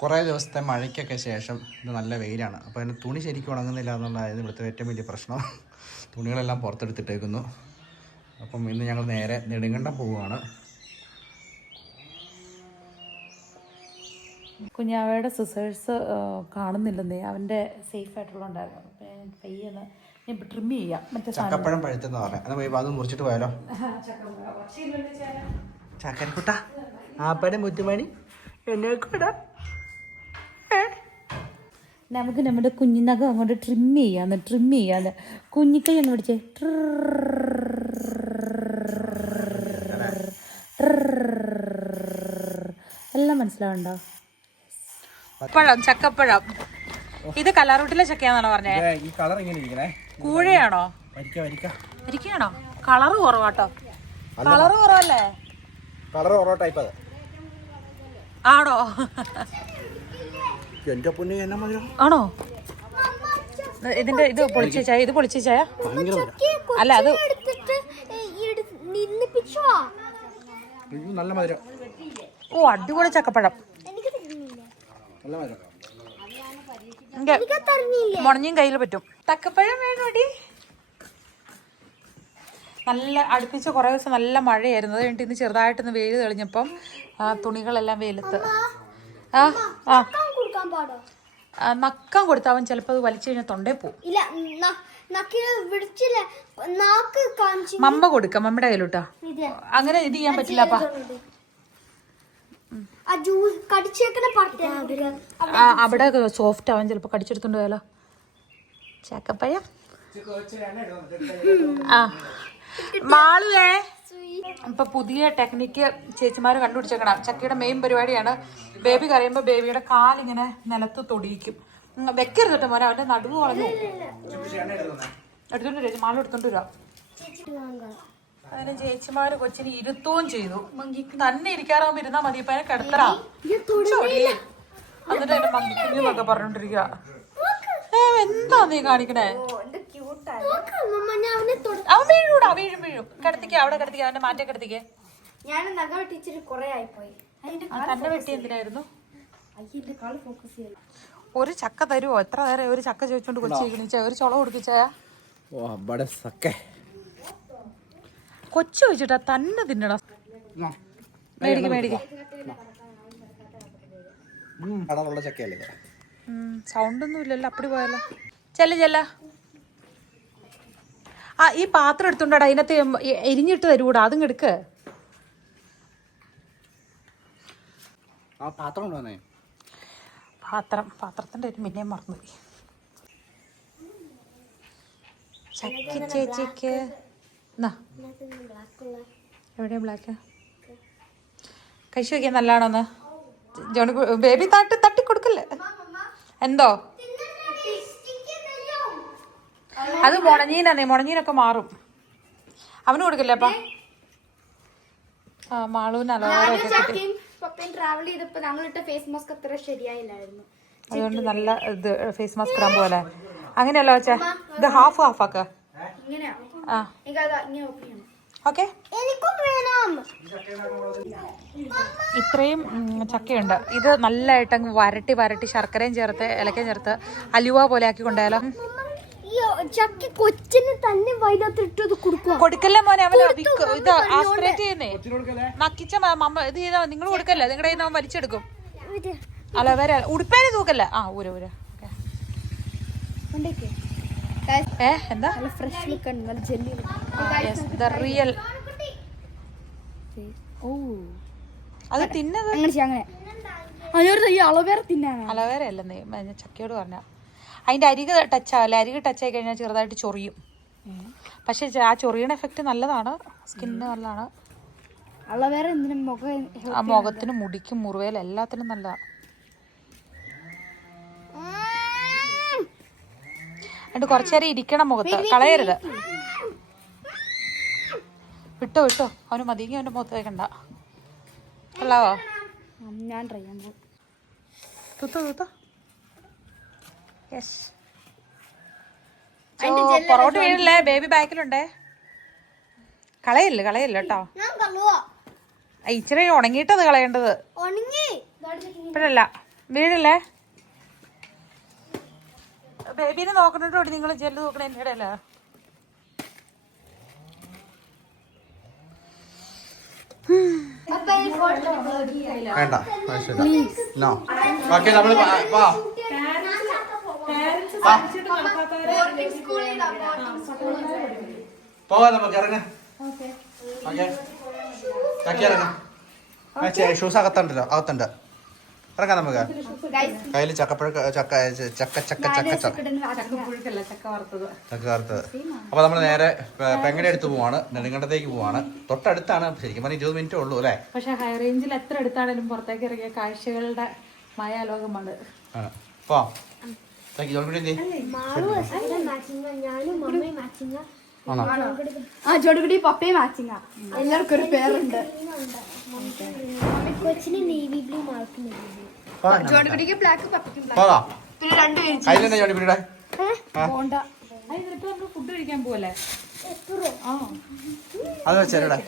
കുറേ ദിവസത്തെ മഴയ്ക്കൊക്കെ ശേഷം ഇത് നല്ല വെയിലാണ്. അപ്പോൾ അതിന് തുണി ശരിക്കും ഉണങ്ങുന്നില്ല എന്നുള്ളതായിരുന്നു ഇവിടുത്തെ ഏറ്റവും വലിയ പ്രശ്നം. തുണികളെല്ലാം പുറത്തെടുത്തിട്ടേക്കുന്നു. അപ്പം ഇന്ന് ഞങ്ങൾ നേരെ നെടുങ്കണ്ടം പോവുകയാണ്. കുഞ്ഞാവയുടെ സിസേഴ്സ് കാണുന്നില്ലെന്നേ, അവൻ്റെ സേഫ് ആയിട്ടുള്ള ഉണ്ടായിരുന്നു. അപ്പം ഞാൻ പയ്യെന്ന് ഞാൻ ട്രിം ചെയ്യാം. മറ്റേ ചക്കപ്പഴം പഴുത്തെന്ന് പറഞ്ഞാൽ അത് മുറിച്ചിട്ട് പോയാലോ? ചക്കരക്കുട്ട ആപ്പടെ മുത്തുമണി എന്നെ കൂടാ. നമുക്ക് നമ്മുടെ കുഞ്ഞിനകം അങ്ങോട്ട് ട്രിം ചെയ്യാന്ന് കുഞ്ഞിക്കൈ അങ്ങ് പിടിച്ചേ. എല്ലാം മനസ്സിലാവുണ്ടോ? പഴം, ചക്കപ്പഴം. ഇത് കലാറൂട്ടിലെ ചക്കയാന്നാണോ പറഞ്ഞേ? ഈ കളർ ഇങ്ങനെ ഇരിക്കണേ. കൂഴയാണോ? വരിക്കയാണോ? കളറ് കുറവാട്ടോ. കളറ് കുറവല്ലേ? കളർ ഓരോ ടൈപ്പ് അത് ആണോ? എന്റെ പൊന്നു എന്നാ മധുരം ആണോ? ഇതിന്റെ ഇത് പൊളിച്ചായ? ഇത് പൊളിച്ചായ? അല്ല അത് നല്ല മധുരം. ഓ അടിപൊളി ചക്കപ്പഴം. നല്ല മധുരം. മുണഞ്ഞും കയ്യിൽ പറ്റും. തക്കപ്പഴം വേണോടി? നല്ല അടുപ്പിച്ച് കുറേ ദിവസം നല്ല മഴയായിരുന്നു. അത് കഴിഞ്ഞിട്ട് ഇന്ന് ചെറുതായിട്ടൊന്ന് വെയിൽ തെളിഞ്ഞപ്പം തുണികളെല്ലാം വെയിലത്ത്. നക്കാൻ കൊടുത്ത അവൻ ചിലപ്പോൾ അത് വലിച്ചു കഴിഞ്ഞാൽ തൊണ്ടേ പോവും. മമ്മ കൊടുക്കാം, മമ്മയുടെ കയ്യിലോട്ടാ. അങ്ങനെ ഇത് ചെയ്യാൻ പറ്റില്ല. അവിടെ സോഫ്റ്റ് ആവാൻ ചിലപ്പോ കടിച്ചെടുത്തോണ്ട് പോയാലോ. ചക്കപ്പഴം. മാളുവേ, ഇപ്പൊ പുതിയ ടെക്നിക്ക് ചേച്ചിമാര് കണ്ടുപിടിച്ചേക്കണം. ചക്കയുടെ മെയിൻ പരിപാടിയാണ് ബേബി കരയുമ്പോ ബേബിയുടെ കാലിങ്ങനെ നിലത്ത് തൊടിയിക്കും. വെക്കരുത് കേട്ടോ മോനെ, അവന്റെ നടുവ് വളഞ്ഞു. എടുത്തോണ്ട് വരാം, മാള് എടുത്തോണ്ട് വരാം. അതിന് ചേച്ചിമാര് കൊച്ചിന് ഇരുത്തുകയും ചെയ്തു. തന്നെ ഇരിക്കാറാകുമ്പോ ഇരുന്നാ മതി. ഇപ്പൊ അതിനെ കിടത്തറാ എന്നിട്ട് എന്റെ മങ്കിക്കുന്നൊക്കെ പറഞ്ഞോണ്ടിരിക്കുക. എന്താ നീ കാണിക്കണേ? അവൻ വീഴും. കിടത്തിക്ക, അവിടെ കിടത്തിക്ക, അവന്റെ മാറ്റം കിടത്തിക്കേ. തന്നെ വെട്ടി എന്തിനായിരുന്നു? ഒരു ചക്ക തരുവോ? എത്ര നേരം ഒരു ചക്ക ചോദിച്ചോണ്ട് കൊച്ചിരിക്കണ? ഒരു ചുള കൊടുക്കിച്ചാ കൊച്ചു വെച്ചിട്ടാ തന്നെ തിന്നടാ. മേടിക്ക. സൗണ്ട് ഒന്നും ഇല്ലല്ലോ. അപ്പടി പോയല്ലോ. ചെല്ല. ഈ പാത്രം എടുത്തോണ്ടാ, അതിനകത്ത് എരിഞ്ഞിട്ട് തരൂടാ. അതും എടുക്ക്. പാത്രത്തിന്റെ ഒരു മിന്നെ മറന്നുപോയി. ചക്കി ചേച്ചിക്ക് എവിടെയാ ബ്ലാക്ക്? കഴിച്ചു വയ്ക്കാൻ നല്ലതാണോന്ന് ജോണി ബേബി തട്ടി കൊടുക്കല്ലേ? എന്തോ അത് മുണഞ്ഞീനൊക്കെ മാറും. അവന് കൊടുക്കല്ലേ അപ്പ? മാളൂന് അതുകൊണ്ട് നല്ല ഇത് ഫേസ് മാസ്ക് ഇടാൻ പോലെ. അങ്ങനെയല്ലോ വെച്ചാ ഇത് ഹാഫ് ആക്ക. ഓക്കെ, ഇത്രയും ചക്കയുണ്ട്. ഇത് നല്ലതായിട്ട് അങ്ങ് വരട്ടി ശർക്കരയും ചേർത്ത് ഇലക്കയും ചേർത്ത് അലുവ പോലെ ആക്കി കൊണ്ടായാലോ. കൊടുക്കല്ലേ മോനെ, അവന് ഇത് ആസ്പിറേറ്റ് ചെയ്യുന്നേ. നക്കിച്ച മമ്മ ഇത് ചെയ്താ നിങ്ങൾ കൊടുക്കല്ലേ? നിങ്ങളുടെ കയ്യിൽ നിന്ന് അവൻ വലിച്ചെടുക്കും. അലോവേര ഉടുപ്പേര് തൂക്കല്ലേ? ഊര എന്താ റിയൽ അത് തിന്നത്? അലോവേര അല്ലെന്നേ, ചക്കയോട് പറഞ്ഞ. അതിന്റെ അരികെ ടച്ചായി കഴിഞ്ഞാൽ ചെറുതായിട്ട് ചൊറിയും. പക്ഷെ ആ ചൊറിയണ എഫക്റ്റ് നല്ലതാണ്, സ്കിന്നിന് നല്ലതാണ്. മുഖത്തിനും മുടിക്കും മുറിവേലും എല്ലാത്തിനും നല്ലതാണ്. എന്നിട്ട് കുറച്ചേരം ഇരിക്കണം മുഖത്ത്, കളയരുത്. വിട്ടോ അവന് മതിയെങ്കിൽ അവന്റെ മുഖത്ത് വെക്കണ്ട. കൊള്ളാവോ? ഞാൻ ട്രൈ ചെയ്യാം. പൊറോട്ട് വീഴല്ലേ? ബേബി ബാക്കിലുണ്ടേ. കളയില്ല കേട്ടോ. ഇച്ചിരി ഉണങ്ങിയിട്ടത് കളയേണ്ടത്. ഇപ്പഴല്ല, വീഴല്ലേ? ബേബീനെ നോക്കണോടി നിങ്ങൾ ജെല്ല് നോക്കണ എൻ്റെ ഇടയില. വേണ്ട നോ. ഓക്കെ നമ്മൾ പോവാം, നമുക്ക് ഇറങ്ങാം. ഓക്കെ ചക്കി ഇറങ്ങാം. ഷൂസ് അകത്തുണ്ടല്ലോ, അകത്തുണ്ട്. ഇറങ്ങാം നമുക്ക്. കയ്യിൽ ചക്കപ്പഴ ചക്ക ചക്ക ചക്ക ചക്ക ചക്ക വറുത്തത്. അപ്പൊ നമ്മൾ നേരെ പെങ്ങടെ അടുത്ത് പോവാണ്, നെടുങ്കണ്ടത്തേക്ക് പോവാണ്. തൊട്ടടുത്താണ്, ശരിക്കും പറഞ്ഞാൽ 20 മിനിറ്റേ ഉള്ളൂ അല്ലേ? പക്ഷെ ഹൈ റേഞ്ചിൽ എത്ര അടുത്താണേലും പുറത്തേക്ക് ഇറങ്ങിയ കാഴ്ചകളുടെ മായാലോകമാണ്. പോവാം. ജോഡിക്കുട്ടി പപ്പയും മാച്ചിങ്ങ. എല്ലാവർക്കും ഒരു പേരുണ്ട്. ജോഡിക്കുട്ടിക്ക് ബ്ലാക്ക്, പപ്പയ്ക്കും ബ്ലാക്ക്. പിന്നെ രണ്ടുപേരും ഫുഡ് കഴിക്കാൻ പോവല്ലേ? അത് വെച്ചേരടാ.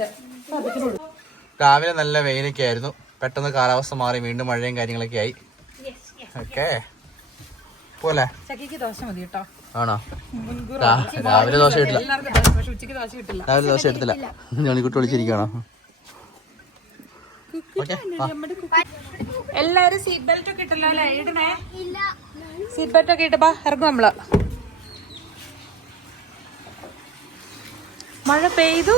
രാവിലെ നല്ല വെയിലൊക്കെ ആയിരുന്നു. പെട്ടെന്ന് കാലാവസ്ഥ മാറി, വീണ്ടും മഴയും കാര്യങ്ങളൊക്കെ ആയി. ഓക്കെ പോലെ ചക്കിക്ക് ദോശ മതി കേട്ടോ. ആണോ? രാവിലെ ദോശ കിട്ടില്ല. ഉച്ചക്ക് ദോശ കിട്ടില്ല. രാവിലെ ദോശ എടുത്തില്ല. ജോണിക്കുട്ടി വിളിച്ചിരിക്കണോ? എല്ലാരും സീറ്റ് ബെൽറ്റ് ഒക്കെ ഇട്ടല്ലോ അല്ലേ? ഇടണേ. സീറ്റ് ബെൽറ്റ് ഒക്കെ ഇട്ടപ്പാ ഇറങ്ങും നമ്മള്. മഴ പെയ്തു,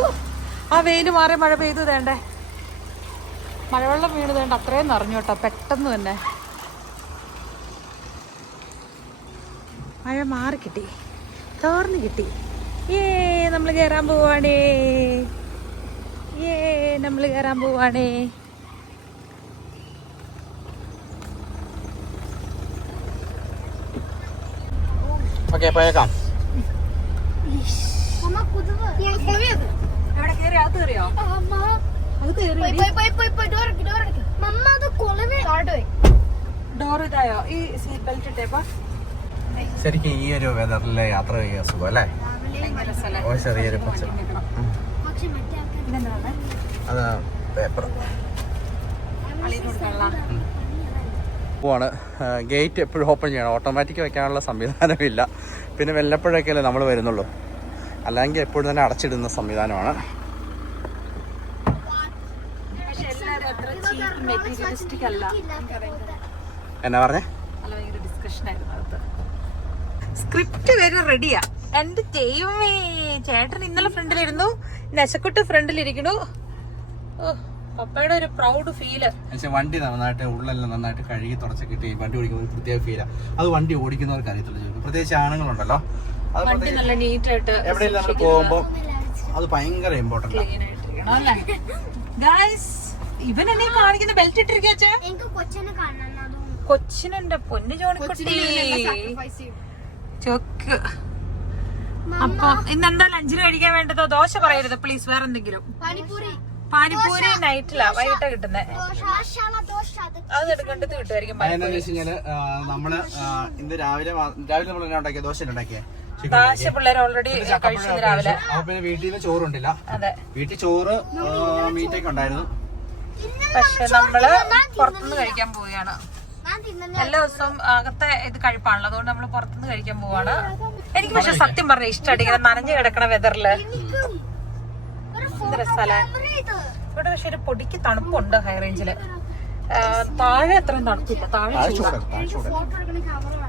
ആ വെയില് മാറി മഴ പെയ്തു. വേണ്ടേ മഴവെള്ളം വീണ് വേണ്ട അത്രയും നിറഞ്ഞു കേട്ടോ, പെട്ടെന്ന് തന്നെ മഴ മാറി കിട്ടി, തോർന്ന് കിട്ടി. നമ്മള് കയറാൻ പോവാണേ. നമ്മള് കയറാൻ പോവാണേ. ഓക്കെ പോയേക്കാം. എവിടെ കയറി? അകത്ത് കയറിയോ? ഡോർ ഇതായോ? ഈ സീറ്റ് ബെൽറ്റ് ഇട്ടേപ്പാ. ശരിക്കും ഈ ഒരു വെതറിലെ യാത്ര ചെയ്യാൻ സുഖം അല്ലേ? ചെറിയൊരു അത് പേപ്പർ പോവാണ്. ഗേറ്റ് എപ്പോഴും ഓപ്പൺ ചെയ്യണം, ഓട്ടോമാറ്റിക് വെക്കാനുള്ള സംവിധാനമില്ല. പിന്നെ വല്ലപ്പോഴൊക്കെ അല്ലേ നമ്മൾ വരുന്നുള്ളൂ, അല്ലെങ്കിൽ എപ്പോഴും തന്നെ അടച്ചിടുന്ന സംവിധാനമാണ്. എന്നാ പറഞ്ഞേ? സ്ക്രിപ്റ്റ് വരെ റെഡിയാ. എന്റെ ദൈവമേ, ചേട്ടൻ ഇന്നലെ ഫ്രണ്ടിലിരുന്നു, നെശക്കുട്ട് ഫ്രണ്ടിലിരിക്കണു. പപ്പയുടെ ഒരു പ്രൗഡ് ഫീല്. വണ്ടി നന്നായിട്ട് ഉള്ളെല്ലാം നന്നായിട്ട് കഴുകി തുടച്ച് കിട്ടി വണ്ടി ഓടിക്കുന്ന ഒരു പ്രത്യേക ഫീലാ. അത് വണ്ടി ഓടിക്കുന്നവർക്ക് അറിയത്തില്ല, പ്രത്യേകിച്ച് ആണുങ്ങളുണ്ടല്ലോ. വണ്ടി നല്ല നീറ്റ് ആയിട്ട് എവിടെയെങ്കിലും നമ്മൾ പോകുമ്പോൾ അത് ഭയങ്കര ഇമ്പോർട്ടന്റ്. ഇവൻ എന്നെ കാണിക്കുന്ന ബെൽറ്റ് ഇട്ടിരിക്കാ. കൊച്ചിനെന്റെ പൊന്നു ജോണിക്കുട്ടി ചോക്ക്. അപ്പൊ ഇന്നെന്താ ലഞ്ചിന് കഴിക്കാൻ വേണ്ടതോ? ദോശ പറയരുത് പ്ലീസ്, വേറെ എന്തെങ്കിലും. പാനിപ്പൂരി നൈറ്റിലാ, വൈകിട്ടാ കിട്ടുന്നത്. അത് എടുക്കേണ്ടത് കിട്ടുമായിരിക്കും. നമ്മള് ഇന്ന് രാവിലെ നമ്മൾ ഉണ്ടാക്കിയ ദോശ ഉണ്ടാക്കിയ ദോശ പിള്ളേർ ഓൾറെഡി കഴിച്ചത് രാവിലെ. അപ്പൊ പിന്നെ വീട്ടിൽ നിന്ന് ചോറുണ്ടില്ല. അതെ, വീട്ടിൽ ചോറ് മീറ്റൊക്കെ ഉണ്ടായിരുന്നു. പക്ഷെ നമ്മള് പുറത്തുനിന്ന് കഴിക്കാൻ പോവുകയാണ്. എല്ലാ ദിവസവും അകത്തെ ഇത് കഴിപ്പാണല്ലോ, അതുകൊണ്ട് നമ്മള് പുറത്തുനിന്ന് കഴിക്കാൻ പോവാണ്. എനിക്ക് പക്ഷെ സത്യം പറഞ്ഞ ഇഷ്ടമാണ് ഇങ്ങനെ നനഞ്ഞു കിടക്കണ വെതറില്. രസല്ലേ ഇവിടെ. പക്ഷെ ഒരു പൊടിക്ക് തണുപ്പുണ്ട് ഹൈ റേഞ്ചില്. താഴെ അത്രയും തണുപ്പില്ല, താഴെ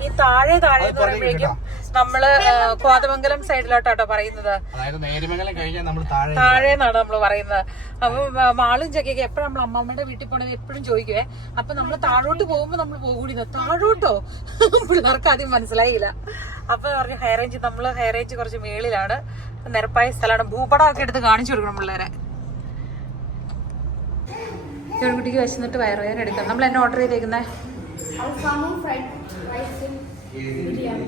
ഈ താഴെ പറയുമ്പോഴേക്കും നമ്മള് കോതമംഗലം സൈഡിലോട്ടാട്ടോ പറയുന്നത്, താഴെന്നാണ് നമ്മള് പറയുന്നത്. അപ്പൊ മാളും ചക്കൊക്കെ എപ്പോഴും നമ്മൾ അമ്മമ്മയുടെ വീട്ടിൽ പോണത് എപ്പോഴും ചോദിക്കുവേ. അപ്പൊ നമ്മള് താഴോട്ട് പോകുമ്പോ നമ്മൾ പോകൂടി താഴോട്ടോ പിള്ളേർക്ക് ആദ്യം മനസ്സിലായില്ല. അപ്പൊ പറഞ്ഞു ഹൈ റേഞ്ച്, നമ്മള് ഹൈ റേഞ്ച് കുറച്ച് മേളിലാണ്, നിരപ്പായ സ്ഥലമാണ്. ഭൂപടമൊക്കെ എടുത്ത് കാണിച്ചു കൊടുക്കണം പിള്ളേരെ. കുട്ടിക്ക് വിശന്നിട്ട് വയറുവേദന എടുക്കാം. നമ്മൾ എന്നെ ഓർഡർ ചെയ്തേക്കുന്നേ ബിരിയാണി.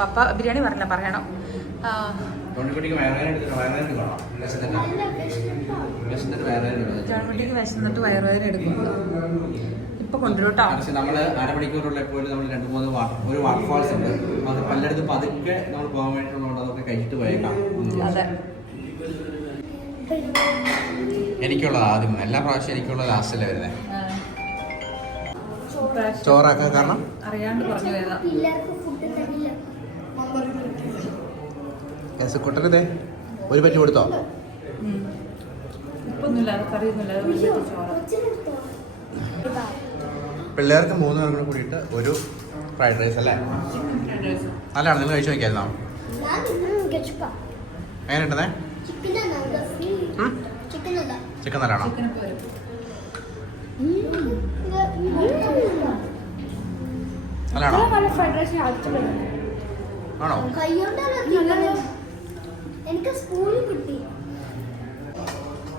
പപ്പ ബിരിയാണി പറഞ്ഞ പറയണം. ജോൺകുട്ടിക്ക് വിശന്നിട്ട് വയറുവേദന എടുക്കും. ഇപ്പൊ കൊണ്ടുവരും. നമ്മള് അരമണിക്കൂറുള്ള എപ്പോഴും നമ്മൾ 2-3 ഒരു വാട്ടർഫാൾസ് ഉണ്ട്, അത് പലയിടത്തും പതുക്കെ നമ്മൾ പോകാൻ വേണ്ടിയിട്ടുള്ളതുകൊണ്ട് അതൊക്കെ കഴിച്ചിട്ട് പോയേക്കാം. അതെ, എനിക്കുള്ളത് ആദ്യം, എല്ലാ പ്രാവശ്യം എനിക്കുള്ളത് ലാസ്റ്റല്ലേ വരുന്നത്. ചോറാക്കാൻ കാരണം അറിയാണ്ട് പറഞ്ഞു പോയതാ. കുട്ടന് ഇതേ ഒരു പറ്റി കൊടുത്തോ? ഉപ്പൊന്നുമില്ല, കറിയൊന്നുമില്ല, ചോറ്. പിള്ളേർക്ക് 3 പേർക്കും കൂടിയിട്ട് ഒരു ഫ്രൈഡ് റൈസ് അല്ലേ? നല്ലതാണ്. നിങ്ങൾ കഴിച്ചു നോക്കിയായിരുന്നോ? എങ്ങനെ ഉണ്ടെന്നേ? ചിക്കൻ നല്ലതാണോ? നല്ലതാണോ? ആണോ?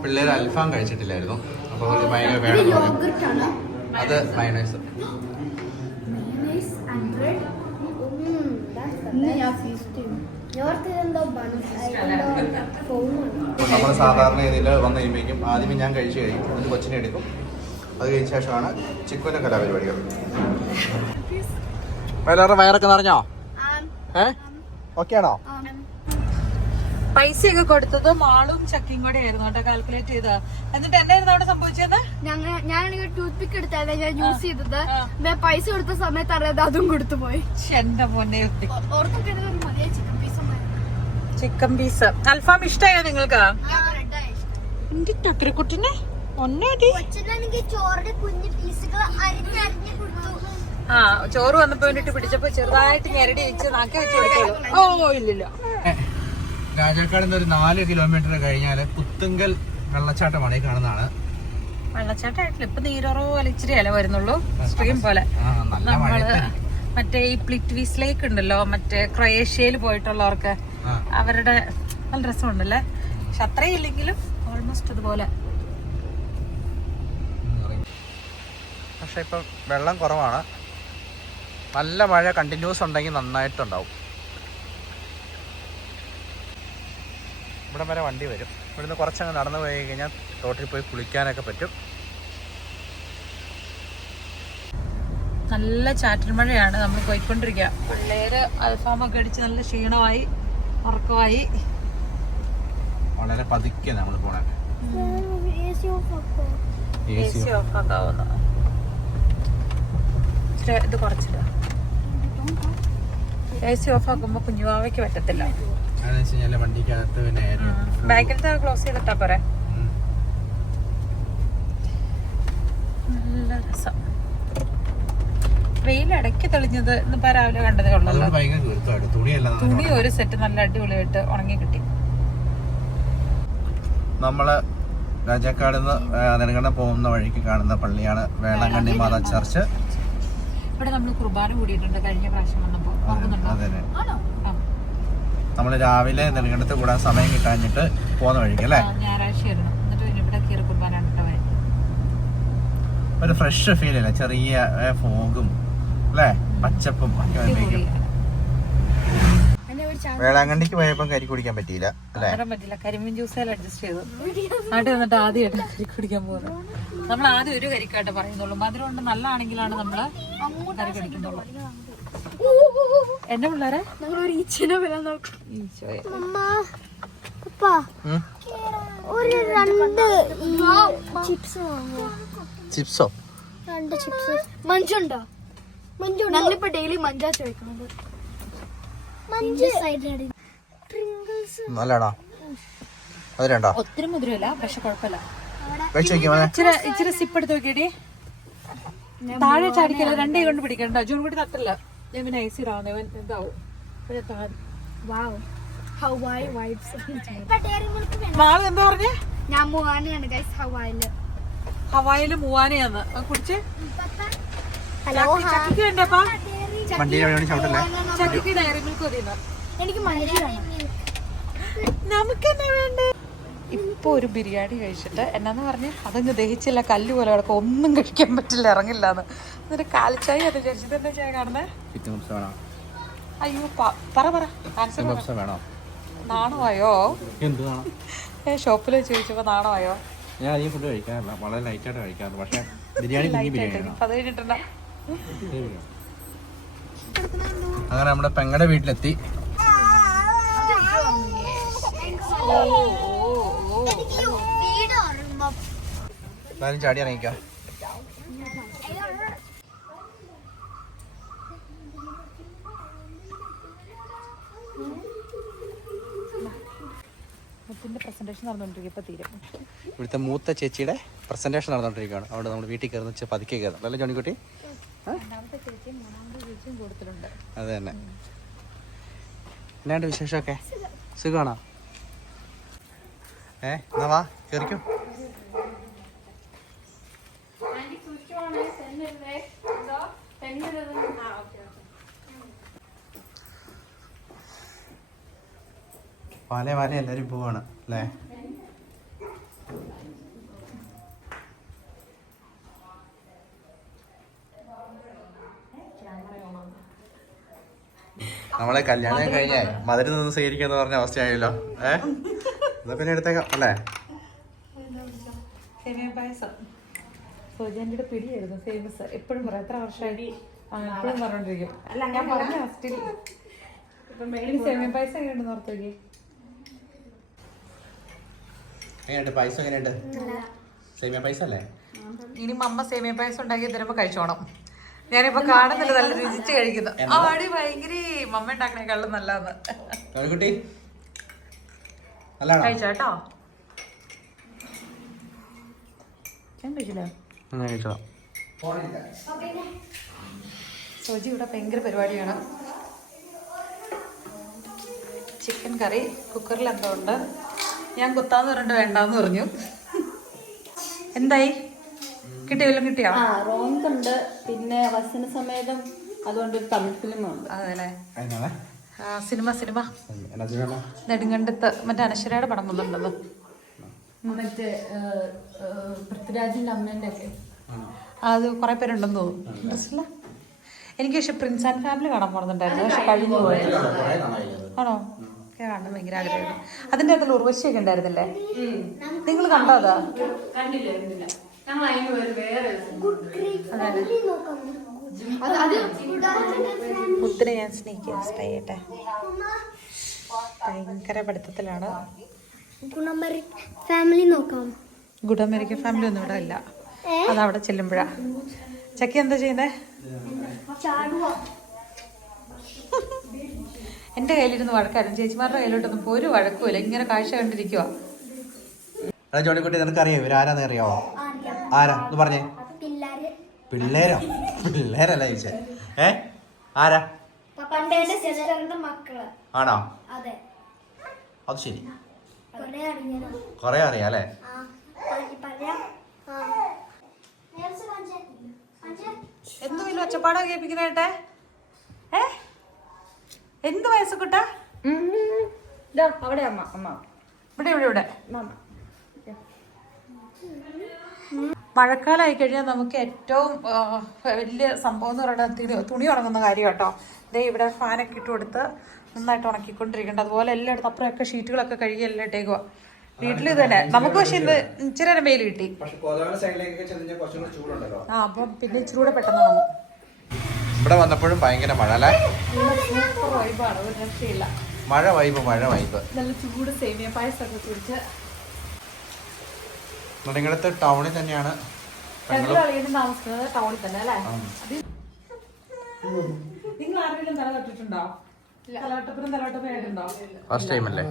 പിള്ളേർ അൽഫാം കഴിച്ചിട്ടില്ലായിരുന്നു, അപ്പോൾ അവർക്ക് ഭയങ്കര വേണം. അത് മയണൈസ്. നമ്മൾ സാധാരണ ഇതിൽ വന്നു കഴിയുമ്പോഴേക്കും ആദ്യമേ ഞാൻ കഴിച്ചു കഴിയും, എന്നിട്ട് കൊച്ചിനെ എടുക്കും. അത് കഴിഞ്ഞ ശേഷമാണ് ചിക്കൻ്റെ കലാപരിപാടികൾ. എല്ലാവരുടെ വയറൊക്കെ നിറഞ്ഞോ? ഓക്കെ ആണോ? പൈസയൊക്കെ കൊടുത്തത് മാളും ചക്കിയും കൂടെ ആയിരുന്നു കേട്ടോ, കാൽക്കുലേറ്റ് ചെയ്ത. എന്നിട്ട് എന്തായിരുന്നു അവിടെ സംഭവിച്ചത്? ഞാനാണെങ്കിൽ ടൂത്ത് പിക്ക് എടുത്തല്ലേ ഞാൻ യൂസ് ചെയ്തത്. പൈസ കൊടുത്ത സമയത്ത് അറിയാതെ അതും കൊടുത്തു പോയി. എന്റെ പൊന്നെ, ചിക്കൻ പീസ്. അൽഫാം ഇഷ്ടായോ നിങ്ങൾക്ക്? എന്റെ ടക്കരക്കുട്ടിനെ ആ ചോറ് വന്നപ്പോ വേണ്ടിട്ട് പിടിച്ചപ്പോ ചെറുതായിട്ട് ഞെരടി വെച്ച് നാക്കി വെച്ച് എടുത്തോളൂ. ഓ ഇല്ലില്ല. രാജാക്കാട് നിന്ന് ഒരു 4 കിലോമീറ്റർ കഴിഞ്ഞാല് പുത്തുങ്കൽ വെള്ളച്ചാട്ടമാണ് ഈ കാണുന്നതാണ്. വെള്ളച്ചാട്ടമായിട്ടില്ല, ഇപ്പൊ നീരോറവ് പോലെ ഇച്ചിരി അല വരുന്നുള്ളൂ, സ്ട്രീം പോലെ. നമ്മള് മറ്റേ ഈ പ്ലിറ്റ്വീസ് ലേക്ക് ഉണ്ടല്ലോ, മറ്റേ ക്രൊയേഷ്യയിൽ പോയിട്ടുള്ളവർക്ക് അവരുടെ നല്ല രസമുണ്ടല്ലേ. പക്ഷെ അത്രയും ഇല്ലെങ്കിലും ഓൾമോസ്റ്റ് അതുപോലെ. പക്ഷെ ഇപ്പം വെള്ളം കുറവാണ്. നല്ല മഴ കണ്ടിന്യൂസ് ഉണ്ടെങ്കിൽ നന്നായിട്ടുണ്ടാവും. ഇവിടെ വരെ വണ്ടി വരും. ഇവിടുന്ന് കുറച്ചങ്ങ് നടന്നു പോയി കഴിഞ്ഞാൽ തോട്ടിൽ പോയി കുളിക്കാനൊക്കെ പറ്റും. നല്ല ചാറ്റൽ മഴയാണ് നമ്മൾ പോയിക്കൊണ്ടിരിക്കുക. പിള്ളേര് അൽഫാമൊക്കെ അടിച്ച് നല്ല ക്ഷീണമായി, ഉറക്കമായി. വളരെ പതുക്കെ നമ്മൾ പോണേ. ഓഫാക്കാവുന്ന ഇത് കുറച്ചില്ല. AC ഓഫാക്കുമ്പോ കുഞ്ഞുവാവയ്ക്ക് പറ്റത്തില്ല. വണ്ടിക്കകത്ത് ബാക്കിലത്തെ ക്ലോസ് ചെയ്തിട്ടാ പോരെ. നല്ല രസം. വെയിലിടയ്ക്ക് തെളിഞ്ഞത് ഇന്നിപ്പോ രാവിലെ കണ്ടതേ ഉള്ളല്ലോ. തുണി ഒരു സെറ്റ് നല്ല അടിപൊളിയായിട്ട് ഉണങ്ങി കിട്ടി. നമ്മള് രാജാക്കാട് നെടുങ്കണ്ടം പോകുന്ന വഴിക്ക് കാണുന്ന പള്ളിയാണ് വേളാങ്കണ്ണി മാതാ ചർച്ച്. ഇവിടെ നമ്മൾ കുർബാന കൂടിയിട്ടുണ്ട് കഴിഞ്ഞ പ്രാവശ്യം വന്നപ്പോ. അതെ, നമ്മള് രാവിലെ നെടുങ്കണ്ടത്ത് കൂടാൻ സമയം കിട്ടാഞ്ഞിട്ട് പോകുന്ന വഴിക്ക് അല്ലേ? ഞായറാഴ്ചയായിരുന്നു. എന്നിട്ട് ഇവിടെ കീറി കുർബാന കണ്ടിട്ട് ഒരു ഫ്രഷ് ഫീൽ അല്ലേ? ചെറിയ ഫോഗും അല്ലേ, പച്ചപ്പും ഒക്കെ. വേളാങ്കണ്ണിക്ക് പോയപ്പോ കരി കുടിക്കാൻ പറ്റിയില്ല അല്ലേ? പറ്റില്ല, കരിമീൻ ജ്യൂസെല്ലാം അഡ്ജസ്റ്റ് ചെയ്തു. നാട്ടിൽ വന്നിട്ട് ആദ്യമായിട്ട് കരി കുടിക്കാൻ പോകുന്നത്. നമ്മൾ ആദ്യം ഒരു കരിക്കായിട്ട് പറയുന്നുള്ളൂ, മധുരം കൊണ്ട് നല്ലതാണെങ്കിലാണ് നമ്മള് കരി കടിക്കുന്നുള്ളൂ. എന്റെ പിള്ളേരെ ചിപ്സോ? മഞ്ചുണ്ടോ? ഞങ്ങളിപ്പോ ഡെയിലി മഞ്ചാ ചോദിക്കുന്നത്. നല്ലതാണോ? അതിലുണ്ടോ? ഒത്തിരി മധുരമില്ല, പക്ഷെ കുഴപ്പമില്ല. ഇച്ചിരി സിപ്പ് എടുത്ത് നോക്കിയടി. താഴെ ചാടിക്കല്ല, 2 കൈ കൊണ്ട് പിടിക്കണ്ട. ജൂൺ കൂടി തട്ടില്ല. ഇവന് AC ഇടാവുന്ന ഇവൻ ഇതാവും. നാളെ എന്താ പറഞ്ഞേ? ഞാൻ മൂവാനയാണ് ഗൈസ്. ഹവായില് മൂവാനയാന്ന് കുടിച്ച്. ചക്കിക്ക് ഡയറി മിൽക്ക് മതിയെന്ന്. എനിക്ക് നമുക്കെന്നാ വേണ്ടേ? ഇപ്പൊ ഒരു ബിരിയാണി കഴിച്ചിട്ട് എന്നാന്ന് പറഞ്ഞ് അതങ്ങ് ദഹിച്ചില്ല, കല്ല് പോലെ കിടക്കും, ഒന്നും കഴിക്കാൻ പറ്റില്ല, ഇറങ്ങില്ലാന്ന്. എന്നിട്ട് കാലിച്ചായി അത് വിചാരിച്ചിട്ട് എന്താ ചായ കാണുന്നേ? അയ്യോ പറ നാണമായോ? ഷോപ്പിൽ ചോദിച്ചപ്പോ നാണമായോ? ഞാൻ അധികം ഫുഡ് കഴിക്കാറില്ല, വളരെ ലൈറ്റായിട്ട് കഴിക്കാറുണ്ട്. പക്ഷെ ബിരിയാണി അത് കഴിഞ്ഞിട്ടുണ്ട. അങ്ങനെ നമ്മുടെ പെങ്ങളുടെ വീട്ടിലെത്തി. എല്ലാരും ചാടി ഇറങ്ങിക്കാം. പ്രസന്റേഷൻ നടന്നുകൊണ്ടിരിക്കും, ഇപ്പൊ തീരും. ഇവിടുത്തെ മൂത്ത ചേച്ചിയുടെ പ്രസന്റേഷൻ നടന്നുകൊണ്ടിരിക്കുകയാണ്. അവിടെ നമ്മൾ വീട്ടിൽ കയറുന്ന വെച്ചാൽ പതുക്കെ കയറും അല്ലേ ജോണിക്കുട്ടി? രണ്ടാമത്തെ ചേച്ചിയും മൂന്നാമത്തെ ചേച്ചിയും കൂടുതലുണ്ട്. അത് തന്നെ. എന്നാണ്ട് വിശേഷമൊക്കെ? സുഖമാണോ? എന്നാ വാ കയറിക്കോ. വാലേ വാലേ എല്ലാവരും പോവാണ് അല്ലേ? നമ്മളെ കല്യാണം കഴിഞ്ഞേ മധുരം നിന്ന് സ്വീകരിക്കാന്ന് പറഞ്ഞ അവസ്ഥയായല്ലോ. എന്നാ പിന്നെ എടുത്തേക്കാം അല്ലേ? സേമിയ പായസം സോജന്റെ പിടിയായിരുന്നു ഫേമസ്. എപ്പോഴും പറയാം, എത്ര വർഷമായി എപ്പോഴും പറഞ്ഞോണ്ടിരിക്കും. അല്ല ഞാൻ പറഞ്ഞ സ്റ്റിൽ സേമിയ പായസം എങ്ങനെയുണ്ടെന്ന് ഓർത്ത് നോക്കി. എങ്ങനെയുണ്ട് പായസം? എങ്ങനെയുണ്ട്? സേമിയ പായസം അല്ലേ? ഇനി മമ്മ സേമിയ പായസം ഉണ്ടാക്കി തരുമ്പോ കഴിച്ചോണം. ഞാനിപ്പോ കാണുന്നില്ല, നല്ല രുചിച്ച് കഴിക്കുന്നു. ആ അടി ഭയങ്കര മമ്മ ഉണ്ടാക്കണേക്കാളും നല്ലതെന്ന്. കഴിച്ചോട്ടോ. ഞാൻ കഴിച്ചില്ല. സോജി ഇവിടെ ഭയങ്കര പരിപാടിയാണ്. ചിക്കൻ കറി കുക്കറിൽ എന്തോ ഉണ്ട്. ഞാൻ കുത്താന്ന് പറഞ്ഞിട്ട് വേണ്ടാന്ന് പറഞ്ഞു. എന്തായി? കിട്ടിയല്ലോ? കിട്ടിയോ? റോങ്സ് ഉണ്ട്, പിന്നെ വസന സമേതം, അതുകൊണ്ടൊരു തമിഴ് ഫിലിമുണ്ട്. അതെല്ലേ? സിനിമ നെടുങ്കണ്ടത്ത് മറ്റേ അനശ്വരയുടെ പടം വന്നിട്ടുണ്ടല്ലോ. മറ്റേ പൃഥ്വിരാജിന്റെ അമ്മേന്റെ ഒക്കെ. അത് കുറെ പേരുണ്ടെന്ന് തോന്നുന്നു. ഇൻട്രസ്റ്റ് എനിക്ക് പക്ഷെ പ്രിൻസ് ആൻഡ് ഫാമിലി കാണാൻ പോകുന്നുണ്ടായിരുന്നു, പക്ഷെ കഴിഞ്ഞു പോയത്. ആണോ? കാണാൻ ഭയങ്കര ആഗ്രഹമായിരുന്നു. അതിന്റെ അകത്തുള്ള ഉർവശിയൊക്കെ ഉണ്ടായിരുന്നില്ലേ? നിങ്ങൾ കണ്ടോ? അതാ മുത്തിനെ ഞാൻ സ്നേഹിക്കുക സ്പൈട്ടെ. ഭയങ്കര പഠിത്തത്തിലാണ്. ഫാമിലി നോക്കാം. ഗുഡ് അമേരിക്കൻ ഫാമിലി ഒന്നും ഇവിടെ ഇല്ല, അതവിടെ ചെല്ലുമ്പോഴാ. ചക്കി എന്താ ചെയ്യുന്നേ? എന്റെ കയ്യിലിരുന്ന് വഴക്കായിരുന്നു, ചേച്ചിമാരുടെ കയ്യിലോട്ടൊന്നും ഒരു വഴക്കുമില്ല. ഇങ്ങനെ കാഴ്ച കണ്ടിരിക്കുക. ജോണിക്കുട്ടി നിനക്കറിയോ ഇവരാരാന്ന് അറിയാവോ? ആരാ എന്ന് പറഞ്ഞേ? പിള്ളേരോ? പിള്ളേരല്ല ചോദിച്ചേ. ആരാ? ആണോ? അത് ശരി, കൊറേ അറിയാം അല്ലേ? എന്ത് വലിയ ഒച്ചപ്പാടോ കേൾപ്പിക്കുന്നേട്ടെ? എന്ത് വയസ്സുകുട്ടാ? അവിടെ അമ്മ അമ്മ ഇവിടെ ഇവിടെ ഇവിടെ. മഴക്കാലമായി കഴിഞ്ഞാൽ നമുക്ക് ഏറ്റവും വലിയ സംഭവം എന്ന് പറയുന്നത് തുണി ഉണങ്ങുന്ന കാര്യം കേട്ടോ. ദേ ഇവിടെ ഫാനൊക്കെ ഇട്ട് കൊടുത്ത് നന്നായിട്ട് ഉണക്കിക്കൊണ്ടിരിക്കേണ്ട. അതുപോലെ എല്ലായിടത്തും അപ്പുറമൊക്കെ ഷീറ്റുകളൊക്കെ കഴുകി എല്ലാം ഇട്ടേക്കുക. വീട്ടിൽ തന്നെ നമുക്ക് പക്ഷെ ഇന്ന് ഇച്ചിരി നേരം വെയിൽ കിട്ടി. അപ്പം പിന്നെ ഇച്ചിരി കൂടെ പെട്ടെന്ന് ഉണങ്ങും. ഇവിടെ വന്നപ്പോഴും ഭയങ്കര മഴ അല്ലേ? സൂപ്പർ വൈബാണ്, ഒരു രക്ഷയില്ല. മഴ വൈബ് നല്ല ചൂട് സേമിയ പായസമൊക്കെ കുടിച്ച്. നിങ്ങളുടെ ടൗണിൽ തന്നെയാണ് താമസിക്കുന്നത്, ടൗണിൽ തന്നെ അല്ലേ? നിങ്ങൾ ആരെങ്കിലും തല തൊട്ടിട്ടുണ്ടോ? തലോട്ടപ്പനും ആയിട്ടുണ്ടോ? ഫസ്റ്റ് ടൈം അല്ലേ?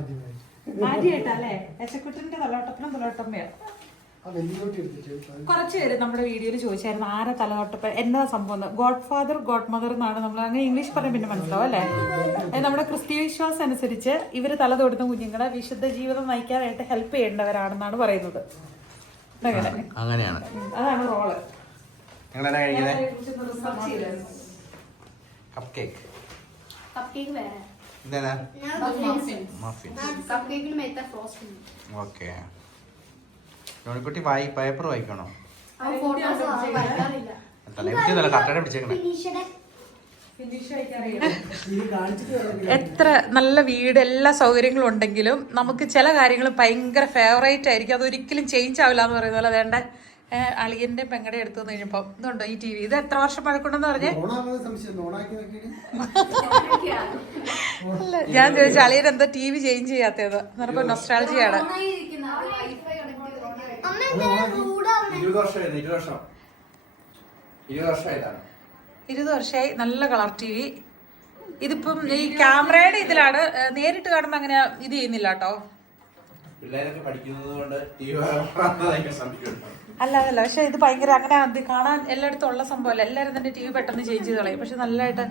ആദ്യമായിട്ടല്ലേ? യശക്കുട്ടന്റെ തലോട്ടപ്പനോ? കുറച്ച് പേര് നമ്മുടെ വീഡിയോയിൽ ചോദിച്ചായിരുന്നു ആരാ തലതൊട്ടപ്പൻ, എന്താ സംഭവം. ഗോഡ് ഫാദർ ഗോഡ് മദർ എന്നാണ് നമ്മൾ അങ്ങനെ ഇംഗ്ലീഷ് പറഞ്ഞ പിന്നെ മനസ്സിലാവും അല്ലേ? നമ്മുടെ ക്രിസ്തീയ വിശ്വാസം അനുസരിച്ച് ഇവര് തല തൊടുന്ന കുഞ്ഞുങ്ങളെ വിശുദ്ധ ജീവിതം നയിക്കാനായിട്ട് ഹെൽപ്പ് ചെയ്യേണ്ടവരാണെന്നാണ് പറയുന്നത്. അങ്ങനെയാണ്, അതാണ് റോള്. ജോണിക്കുട്ടി പേപ്പർ വായിക്കണോ? എത്ര നല്ല വീട് എല്ലാ സൗകര്യങ്ങളും ഉണ്ടെങ്കിലും നമുക്ക് ചില കാര്യങ്ങൾ ഭയങ്കര ഫേവറേറ്റ് ആയിരിക്കും, അതൊരിക്കലും ചേഞ്ച് ആവില്ല എന്ന് പറയുന്ന പോലെ. അതേണ്ട അളിയന്റെ പെങ്ങടെ എടുത്തു കഴിഞ്ഞപ്പോ ഇതുണ്ടോ ഈ ടി വി, ഇത് എത്ര വർഷം പഴക്കമുണ്ടെന്ന് പറഞ്ഞേ? ഞാൻ ചോദിച്ചു അളിയൻ എന്താ ടി വി ചേഞ്ച് ചെയ്യാത്തത്? എന്നപ്പോ നൊസ്റ്റാൾജിയാണ്. 20 വർഷമായി. നല്ല കളർ ടി വി. ഇതിപ്പം ഈ ക്യാമറയുടെ ഇതിലാണ്, നേരിട്ട് കാണുമ്പോ അങ്ങനെ ഇത് ചെയ്യുന്നില്ല കേട്ടോ. പിള്ളേരൊക്കെ പഠിക്കുന്നത് കൊണ്ട് TV സംശയമുണ്ട്. അല്ല പക്ഷെ ഇത് ഭയങ്കര അങ്ങനെ അത് കാണാൻ എല്ലായിടത്തും ഉള്ള സംഭവമല്ല. എല്ലാവരും തന്നെ TV പെട്ടെന്ന് ചേഞ്ച് ചെയ്ത് കളയും. പക്ഷെ നല്ലതായിട്ട്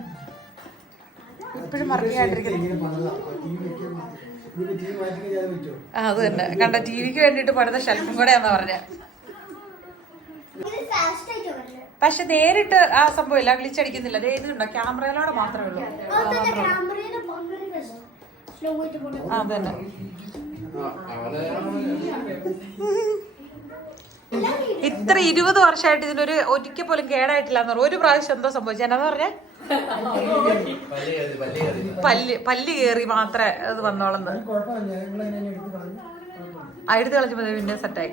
ഇപ്പോഴും മറക്കാണ്ടിരിക്കുന്നു. അത് തന്നെ കണ്ട ടിവിക്ക് വേണ്ടിട്ട് പണിത ഷെൽഫും കൂടെയാന്ന് പറഞ്ഞ. പക്ഷെ നേരിട്ട് ആ സംഭവം ഇല്ല, ഗ്ലിച്ചടിക്കുന്നില്ല. അത് എഴുതുണ്ടോ ക്യാമറയിലൂടെ മാത്രമേ ഉള്ളൂ. അതന്നെ ഇത്ര 20 വർഷമായിട്ട് ഇതിനൊരു ഒരിക്കൽ പോലും കേടായിട്ടില്ല എന്ന് പറഞ്ഞു. ഒരു പ്രാവശ്യം എന്തോ സംഭവിച്ചെന്നു പറഞ്ഞേ, പല്ല് കേറി മാത്രമേ അത് വന്നോളന്ന്. എടുത്ത് കളിച്ചപ്പോ പിന്നെ സെറ്റായി.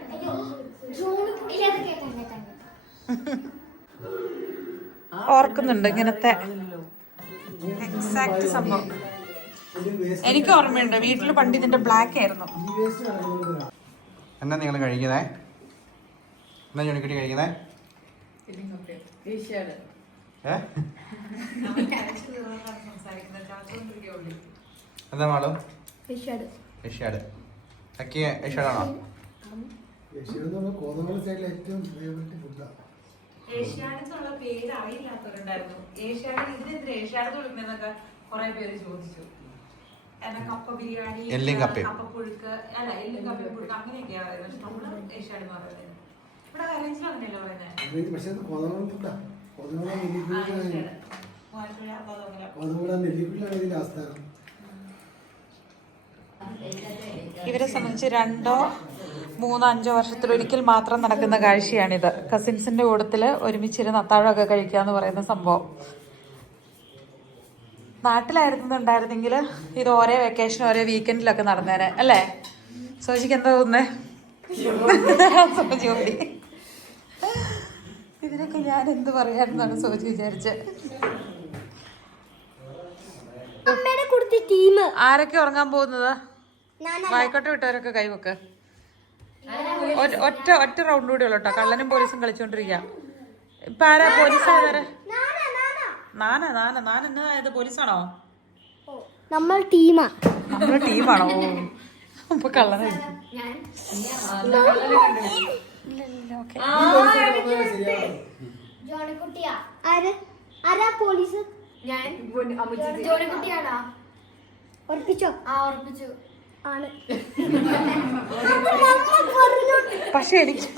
ഓർക്കുന്നുണ്ട് ഇങ്ങനത്തെ എക്സാക്ട് സംഭവം. എനിക്ക് ഓർമ്മയുണ്ട്, വീട്ടിൽ പണ്ട് ഇതിന്റെ ബ്ലാക്ക് ആയിരുന്നു. എന്നാ നിങ്ങൾ കഴിക്കുന്നേ? എന്നാ ജോണിക്കുട്ടി കഴിക്കുന്നേ? എന്താ മാളു? ഏഷ്യാഡ്. അക്കിയ ഏഷ്യാഡാണോ? ഏഷ്യാഡെന്നുള്ള പേര് അറിയില്ലാത്തവരുണ്ടായിരുന്നു. ഏഷ്യാഡ് ഇതിനെതിരെ ഏഷ്യാഡ് വിളിക്കുന്നതൊക്കെ കുറെ പേര് ചോദിച്ചു. കപ്പ ബിരിയാണി, കപ്പപ്പുഴുക്ക്, അല്ല എല്ലും കപ്പപ്പുഴുക്ക് അങ്ങനെയൊക്കെയാണ് ഏഷ്യാഡ് എന്ന് പറയുന്നത്. ഇവിടെ കരഞ്ചിൽ അങ്ങനെയല്ലോ പറയുന്നത്. ഇവരെ സംബന്ധിച്ച് 2, 3, 5 വർഷത്തിലൊരിക്കൽ മാത്രം നടക്കുന്ന കാഴ്ചയാണിത്. കസിൻസിന്റെ കൂട്ടത്തില് ഒരുമിച്ചിരുന്ന് അത്താഴമൊക്കെ കഴിക്കാന്ന് പറയുന്ന സംഭവം. നാട്ടിലായിരുന്നുണ്ടായിരുന്നെങ്കിൽ ഇത് ഓരോ വെക്കേഷൻ ഓരോ വീക്കെൻഡിലൊക്കെ നടന്നേനെ അല്ലേ? സോജിക്ക് എന്താ തോന്നുന്നേ? സോജി ഇതിനൊക്കെ ഞാൻ എന്ത് പറയാമെന്നാണ് സോജി വിചാരിച്ചത്. ആരൊക്കെ ഉറങ്ങാൻ പോകുന്നത്? വായിക്കോട്ടെ വിട്ടവരൊക്കെ കൈവക്ക്. ഒറ്റ റൗണ്ട് കൂടെ ഉള്ളു കേട്ടോ. കള്ളനും പോലീസും കളിച്ചോണ്ടിരിക്കാം. ഇപ്പൊ ആരാ പോലീസായതാരെ? നാന എന്നതായത് പോലീസാണോ? നമ്മള് ടീമാണോ? ഇപ്പൊ കള്ളനെ പക്ഷെ എനിക്ക്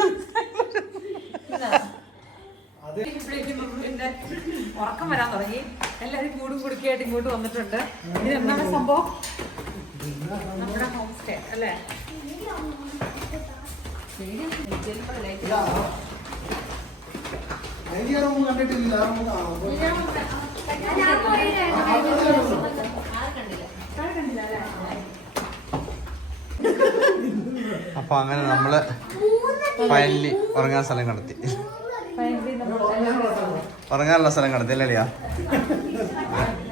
ഉറക്കം വരാൻ തുടങ്ങി. എല്ലാരും കൂടും കുടുക്കിയായിട്ട് ഇങ്ങോട്ട് വന്നിട്ടുണ്ട്. ഇത് എന്താണ് സംഭവം? നമ്മുടെ ഹോം സ്റ്റേ അല്ലേ? അപ്പൊ അങ്ങനെ നമ്മള് ഫൈനലി ഉറങ്ങാൻ സ്ഥലം കണ്ടെത്തി. ഉറങ്ങാനുള്ള സ്ഥലം കണ്ടെത്തി അല്ലേ അളിയാ?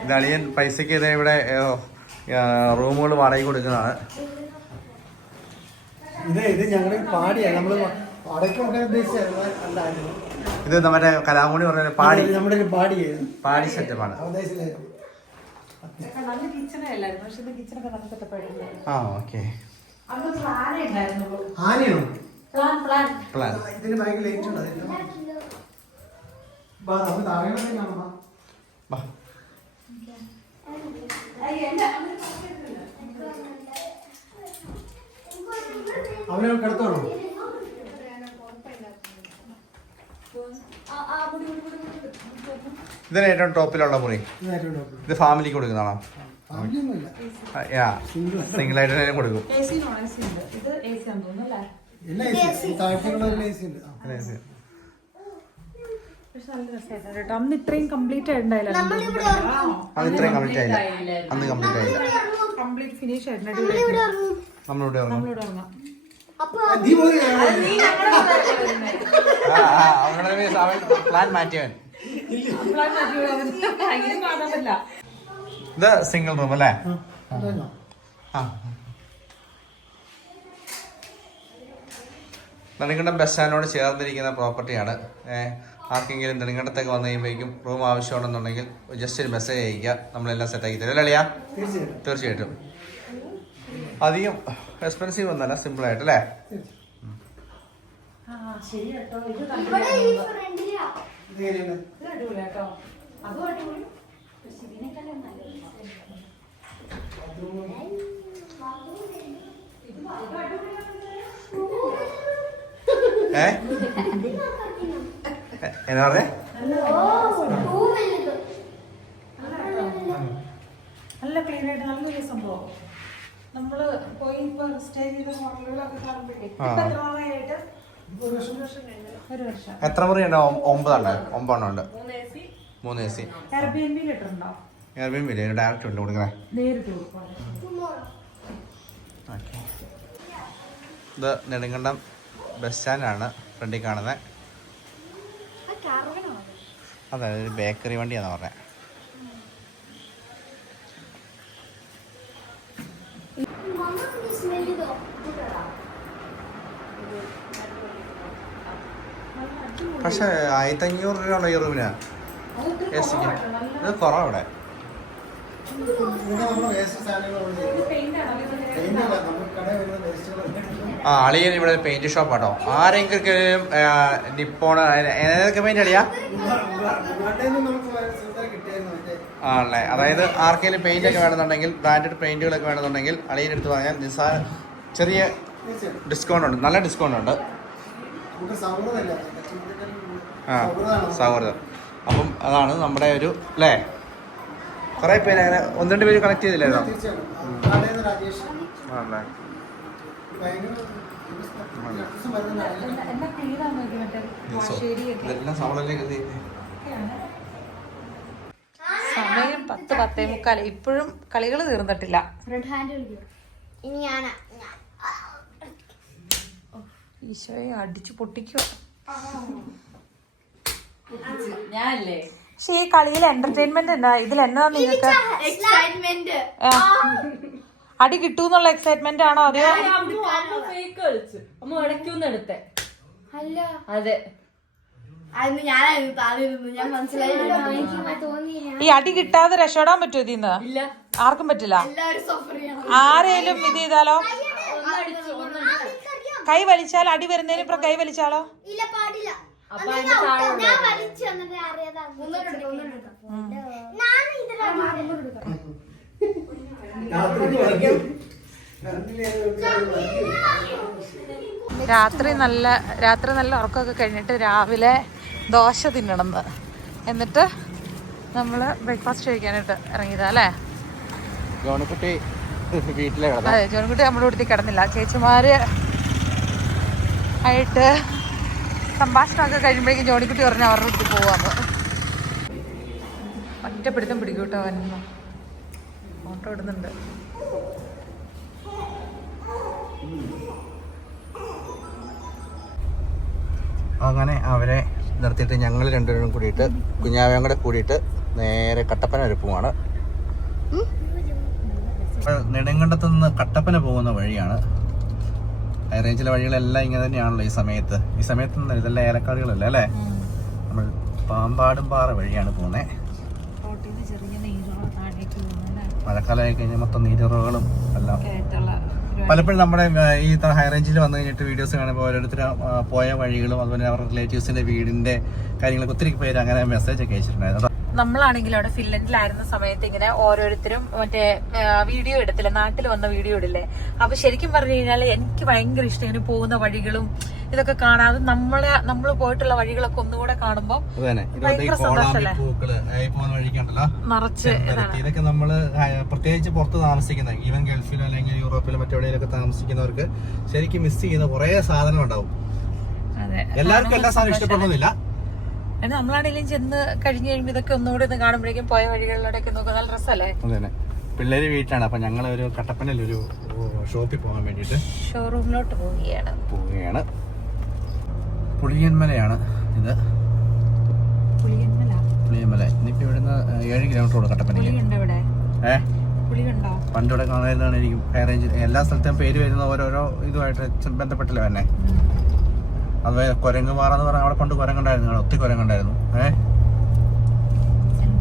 ഇത് അളിയൻ പൈസക്ക് ഇത് ഇവിടെ റൂമുകൾ വാടകയ്ക്ക് കൊടുക്കുന്നതാണ്. ഇത് നമ്മുടെ കലാമൂണി പറഞ്ഞ പാടി സെറ്റപ്പാണ്. ആ ഓക്കെ. പ്ലാൻ അവനെ കിടത്തോളൂ. ഇതിന് ഏറ്റവും ടോപ്പിലുള്ള മുറി. ഇത് ഫാമിലിക്ക് കൊടുക്കുന്നതാണോ? സിംഗിൾ ആയിട്ട് തന്നെ കൊടുക്കും. അന്ന് ഇത്രയും കംപ്ലീറ്റ് ആയിട്ടുണ്ടായില്ല. അന്ന് കംപ്ലീറ്റ് ആയില്ല. കംപ്ലീറ്റ് ഫിനിഷ് ആയിട്ടുണ്ട്. നമ്മളിവിടെ ഇറങ്ങാം. പ്ലാൻ മാറ്റിയവൻ. ഇത് സിംഗിൾ റൂം അല്ലേ? നെടുങ്കണ്ടം ബസ് സ്റ്റാൻഡിനോട് ചേർന്നിരിക്കുന്ന പ്രോപ്പർട്ടിയാണ്. ആർക്കെങ്കിലും നെടുങ്കണ്ടത്തേക്ക് വന്നു കഴിയുമ്പോഴേക്കും റൂം ആവശ്യമുണ്ടെന്നുണ്ടെങ്കിൽ ജസ്റ്റ് ഒരു മെസ്സേജ് അയക്കുക, നമ്മളെല്ലാം സെറ്റാക്കി തരും അല്ലേ അളിയാ? തീർച്ചയായിട്ടും. അധികം എക്സ്പെൻസീവ് ഒന്നല്ല, സിമ്പിൾ ആയിട്ട് അല്ലേ? ശരി കേട്ടോ, ഇത് ഇവിടെ ഈ ഫ്രണ്ടിലാ. അടിപൊളി കേട്ടോ, അതും അടിപൊളി. എന്നാ പറഞ്ഞേ? നല്ല ക്ലീൻ ആയിട്ട് നല്ലൊരു സംഭവം. നമ്മള് പോയി ഇപ്പൊ സ്റ്റേ ചെയ്ത ഹോട്ടലുകളൊക്കെ കാണുമ്പോഴേക്കും ഒരു വർഷം. എത്ര മുറിയുണ്ടോ? 9 ഉണ്ട്. 3 AC. Airbnb ഇട്ടിട്ടുണ്ടോ? Airbnb ഡയറക്റ്റ് ഉണ്ട് കൊടുക്കണേ. നേരിട്ട് കൊടുക്കാം. ഇത് നെടുങ്കണ്ടം ബസ് സ്റ്റാൻഡാണ് ഫ്രണ്ടിൽ കാണുന്നത്. അതെ, ഒരു ബേക്കറി വണ്ടിയാന്ന് പറഞ്ഞത്. പക്ഷെ 1500 രൂപയുള്ള ഈ റൂമിനാ എസിക്ക്. ഇത് കുറവാ ഇവിടെ. അളിയൻ ഇവിടെ പെയിന്റ് ഷോപ്പ് ആട്ടോ. ആരെങ്കിലും നിപ്പോൺ ഏതൊക്കെ പെയിന്റ് അളിയാ ആണല്ലേ? അതായത് ആർക്കെങ്കിലും പെയിന്റ് ഒക്കെ വേണമെന്നുണ്ടെങ്കിൽ, ബ്രാൻഡഡ് പെയിന്റുകളൊക്കെ വേണമെന്നുണ്ടെങ്കിൽ അളിയൻ എടുത്ത് പറഞ്ഞാൽ ചെറിയ ഡിസ്കൗണ്ട് ഉണ്ട്, നല്ല ഡിസ്കൗണ്ട് ഉണ്ട്. സൗഹൃദം. അപ്പം അതാണ് നമ്മുടെ ഒരു അല്ലേ? കുറെ പേര് അങ്ങനെ 1-2 പേര് കണക്ട് ചെയ്തില്ലായിരുന്നോ? ആണല്ലേ? ഇതെല്ലാം സവളിലേക്ക് സമയം 10-10:45. ഇപ്പോഴും കളികൾ തീർന്നിട്ടില്ല. ഈശോയെ അടിച്ചു പൊട്ടിക്കോ. ഞാനല്ലേ പക്ഷെ ഈ കളിയിൽ എന്റർടൈൻമെന്റ് എന്താ? ഇതിൽ എന്നാ നിങ്ങൾക്ക് അടി കിട്ടൂന്നുള്ള എക്സൈറ്റ്മെന്റ് ആണോ? അതെയോ ഫേക്ക് കളിച്ചു അമ്മ ഇടയ്ക്കൊന്നും എടുത്തേ? അല്ല, അതെ, ഞാൻ മനസ്സിലായി. ഈ അടി കിട്ടാതെ രക്ഷപ്പെടാൻ പറ്റുമോ ഇതിന്ന്? ഇല്ല, ആർക്കും പറ്റില്ല. എല്ലാവരും സഫർ ചെയ്യണം. ആരേലും ഇത് ചെയ്താലോ? കൈ വലിച്ചാൽ അടി വരുന്നതിന് ഇപ്പൊ കൈ വലിച്ചാലോ? ഇല്ല, പാടില്ല. അപ്പൊ അതിന്റെ താഴെ ഞാൻ വലിച്ചു വന്നിട്ട് അറിയാതാണ്. രാത്രി നല്ല ഉറക്കമൊക്കെ കഴിഞ്ഞിട്ട് രാവിലെ ദോശ തിന്നണമെന്ന്. എന്നിട്ട് നമ്മള് ബ്രേക്ക്ഫാസ്റ്റ് കഴിക്കാനായിട്ട് ഇറങ്ങിയതാ അല്ലേ? ജോണിക്കുട്ടി വീട്ടിലെ അതെ, ജോണിക്കുട്ടി നമ്മുടെ അടുത്ത് കിടന്നില്ല. ചേച്ചിമാര് ആയിട്ട് സംഭാഷണമൊക്കെ കഴിയുമ്പോഴേക്കും ജോണിക്കുട്ടി പറഞ്ഞ് അവരുടെ അടുത്ത് പോവാന്ന്. ഒറ്റപ്പിടുത്തം പിടിക്കൂട്ടോ. അവന് ഫോട്ടോ ഇടുന്നുണ്ട്. അങ്ങനെ അവരെ നിർത്തിയിട്ട് ഞങ്ങൾ രണ്ടുപേരും കൂടിയിട്ട് കുഞ്ഞാവയും കൂടെ കൂടിയിട്ട് നേരെ കട്ടപ്പന വരെ പോവാണ്. നെടുങ്കണ്ടത്ത് നിന്ന് കട്ടപ്പന പോകുന്ന വഴിയാണ്. ഹൈ റേഞ്ചിലെ വഴികളെല്ലാം ഇങ്ങനെ തന്നെയാണല്ലോ ഈ സമയത്ത്. ഇതെല്ലാം ഏലക്കാടുകളല്ലേ അല്ലേ? നമ്മൾ പാമ്പാടും പാറ വഴിയാണ് പോകുന്നത്. മഴക്കാലമായി കഴിഞ്ഞാൽ മൊത്തം നീരുറവുകളും എല്ലാം. പലപ്പോഴും നമ്മുടെ ഈ ഹൈ റേഞ്ചിൽ വന്നു കഴിഞ്ഞിട്ട് വീഡിയോസ് കാണുമ്പോൾ ഓരോരുത്തർ പോയ വഴികളും അതുപോലെ അവരുടെ റിലേറ്റീവ്സിന്റെ വീടിന്റെ കാര്യങ്ങളൊക്കെ ഒത്തിരി പേര് അങ്ങനെ മെസ്സേജ് ഒക്കെ അയച്ചിട്ടുണ്ടായിരുന്നു. നമ്മളാണെങ്കിൽ അവിടെ ഫിൻലൻഡിലായിരുന്ന സമയത്ത് ഇങ്ങനെ ഓരോരുത്തരും മറ്റേ വീഡിയോ എടുത്തില്ല, നാട്ടിൽ വന്ന വീഡിയോ ഇടില്ലേ. അപ്പൊ ശരിക്കും പറഞ്ഞു കഴിഞ്ഞാൽ എനിക്ക് ഭയങ്കര ഇഷ്ടം ഇങ്ങനെ പോകുന്ന വഴികളും ഇതൊക്കെ കാണാതെ നമ്മൾ പോയിട്ടുള്ള വഴികളൊക്കെ ഒന്നുകൂടെ കാണുമ്പോൾ ഭയങ്കര സന്തോഷല്ലേ. നിറച്ച് ഇതൊക്കെ നമ്മള് പ്രത്യേകിച്ച് പുറത്ത് താമസിക്കുന്ന ഈവൻ ഗൾഫിലോ അല്ലെങ്കിൽ യൂറോപ്പിലോ മറ്റെവിടെയൊക്കെ താമസിക്കുന്നവർക്ക് ശരിക്കും മിസ് ചെയ്യുന്ന കുറെ സാധനം ഉണ്ടാവും. എല്ലാവർക്കും എല്ലാ സാധനം ഇഷ്ടപ്പെടുന്നില്ല. നമ്മളാണെങ്കിലും ചെന്ന് കഴിഞ്ഞ് കഴിയുമ്പോൾ ഇതൊക്കെ ഒന്നുകൂടി ഒന്ന് കാണുമ്പോഴേക്കും പോയ വഴികളിലൂടെയൊക്കെ നോക്കാൻ നല്ല രസമല്ലേ. അതെ, പിള്ളേര് വീട്ടിലാണ്. അപ്പൊ ഞങ്ങൾ ഒരു കട്ടപ്പനയിൽ ഒരു ഷോപ്പിൽ പോകാൻ വേണ്ടിട്ട് ഷോറൂമിലോട്ട് പോവുകയാണ്. പുളിയന്മലയാണ് ഇത്. പുളിയന്മല. ഇനിയിപ്പോ ഇവിടുന്ന് 7 കിലോമീറ്റർ ഉള്ളു കട്ടപ്പനയ്ക്ക്. പണ്ട് ഇവിടെ കാണാനാണ് എനിക്ക് ഹൈ റേഞ്ച് എല്ലാ സ്ഥലത്തെയും പേര് വരുന്ന ഓരോരോ ഇതുമായിട്ട് ബന്ധപ്പെട്ടില്ല തന്നെ. അതുപോലെ കുരങ്ങുപാറ എന്ന് പറഞ്ഞാൽ അവിടെ പണ്ട് കുരങ്ങുണ്ടായിരുന്നു, ഒത്തിരി കുരങ്ങുണ്ടായിരുന്നു.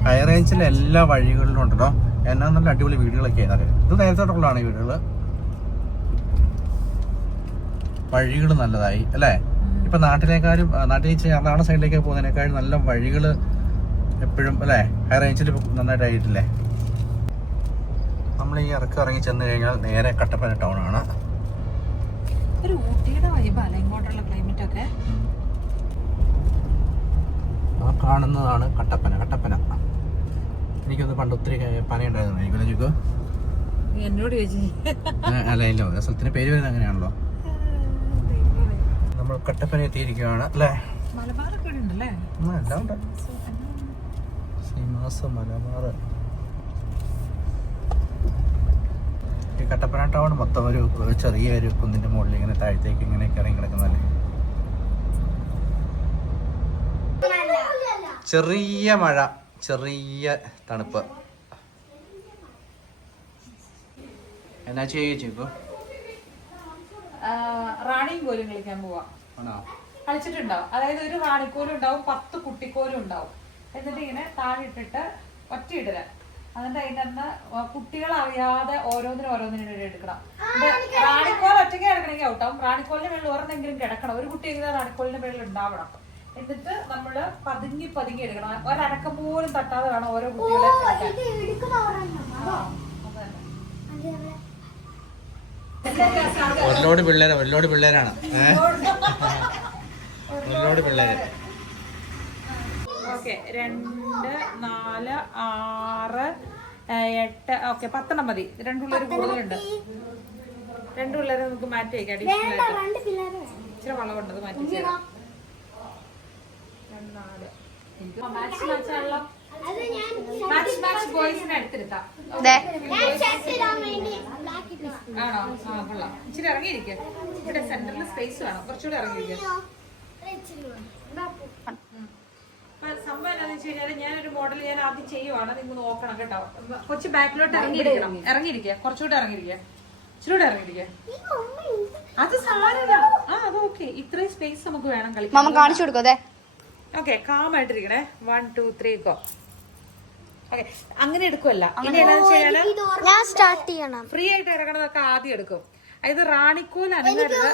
ഹൈ റേഞ്ചിലെ എല്ലാ വഴികളിലും ഉണ്ടോ എന്നാ നല്ല അടിപൊളി വീടുകളൊക്കെ ആയിരുന്നു. ഇത് നേരത്തോട്ടുള്ളതാണ് ഈ വീടുകൾ. വഴികൾ നല്ലതായി അല്ലേ? ഇപ്പൊ നാട്ടിലേക്കാളും നാട്ടിൽ എറണാകുളം സൈഡിലേക്ക് പോകുന്നതിനേക്കാളും നല്ല വഴികൾ എപ്പോഴും അല്ലേ ഹൈ റേഞ്ചിൽ നന്നായിട്ടായിട്ടില്ലേ? നമ്മൾ ഈ ഇറങ്ങി ചെന്ന് കഴിഞ്ഞാൽ നേരെ കട്ടപ്പന ടൗൺ ആണ്. ഒരു ഊട്ടിയുടെ വൈബാണ് ഇങ്ങോട്ടുള്ള ക്ലൈമറ്റ് ഒക്കെ. ആ കാണുന്നതാണ് കട്ടപ്പന. എനിക്കൊന്ന് പണ്ട് ഒത്തിരി പനയുണ്ടായിരുന്നു. എനിക്കൊന്ന് ചോദിക്കോ എന്നോട് ചോദിച്ചു. അല്ല ഇല്ല, സ്ഥലത്തിന്റെ പേര് വരുന്നത് അങ്ങനെയാണല്ലോ. നമ്മൾ കട്ടപ്പന എത്തിയിരിക്കുകയാണ് അല്ലേ? മലബാറൊക്കെ ഉണ്ടല്ലേ? എല്ലാം ഉണ്ട്. മലബാർ. ഈ കട്ടപ്പന ടൗൺ മൊത്തം ഒരു ചെറിയൊരു കുന്നിന്റെ മുകളിൽ ഇങ്ങനെ താഴത്തേക്ക് ഇങ്ങനെയൊക്കെ ഇറങ്ങി കിടക്കുന്നല്ലേ. ചെറിയ മഴ, ചെറിയ തണുപ്പ്. എന്നാ ചെയ്യിപ്പോ റാണിയും കോലും കളിക്കാൻ പോവാ. കളിച്ചിട്ടുണ്ടാവും. അതായത് ഒരു റാണിക്കോലും ഉണ്ടാവും, 10 കുട്ടിക്കോലും ഉണ്ടാവും. എന്നിട്ട് ഇങ്ങനെ താഴെ ഇട്ടിട്ട് ഒറ്റയിടല. എന്നിട്ട് അതിനകത്ത് കുട്ടികൾ അറിയാതെ ഓരോന്നിനും എടുക്കണം. റാണിക്കോൽ ഒറ്റയ്ക്ക് കിടക്കണമെങ്കിൽ ഔട്ടാവും. റാണിക്കോലിന്റെ മേളിൽ ഒരെണ്ണെങ്കിലും കിടക്കണം. ഒരു കുട്ടിയെങ്കിലും റാണിക്കോലിന്റെ മേളിൽ ഉണ്ടാവണം. എന്നിട്ട് നമ്മള് പതുങ്ങി എടുക്കണം. ഒരനക്കം പോലും തട്ടാതെ വേണം ഓരോ കുട്ടികളെ ഒരുപാട് പിള്ളേരാണ്. ഒരുപാട് പിള്ളേര്. ഓക്കെ, 2, 4, 6, 8. ഓക്കെ, 10 മതി. 2 പിള്ളേർ കൂടുതലുണ്ട്. 2 പിള്ളേരെ നമുക്ക് മാറ്റി വയ്ക്കാം. അഡീഷണൽ ആയിട്ട് ഇച്ചിരി വളവുണ്ട്, അത് മാറ്റി ചെയ്യാം. 2, 4 മാച്ച് ബോയ്സിനെ അടുത്തിരുത്താം. ആണോ? ആ, കൊള്ളാം. ഇച്ചിരി ഇറങ്ങിയിരിക്കുക. ഇവിടെ സെന്ററിൽ സ്പേസ് വേണം. കുറച്ചുകൂടെ ഇറങ്ങിയിരിക്കുക. സംഭവം എന്താണെന്ന് വെച്ച് കഴിഞ്ഞാൽ ഞാനൊരു മോഡൽ ഞാൻ ആദ്യം ചെയ്യുവാണ്. നിങ്ങൾ നോക്കണം കേട്ടോ. കൊച്ചു ബാക്കിലോട്ട് ഇറങ്ങിയിരിക്കുക. കുറച്ചുകൂടെ ഇറങ്ങിയിരിക്കുക. ഇച്ചിരൂടെ ഇറങ്ങിയിരിക്കുക. അത് സാരമില്ല. അത് ഓക്കെ. ഇത്രയും സ്പേസ് നമുക്ക് വേണം കളിക്കാൻ. കാണിച്ചു കൊടുക്കേ. ഓക്കെ, കാമായിട്ടിരിക്കണേ. 1, 2, 3 ഗോ. ഓക്കെ, അങ്ങനെ എടുക്കുമല്ല. ഇനി എന്താണെന്ന് വെച്ച് കഴിഞ്ഞാൽ ഞാൻ സ്റ്റാർട്ട് ചെയ്യണം. ഫ്രീ ആയിട്ട് ഇറങ്ങണതൊക്കെ ആദ്യം എടുക്കും. അതായത് റാണിക്കോൽ അനങ്ങരുത്.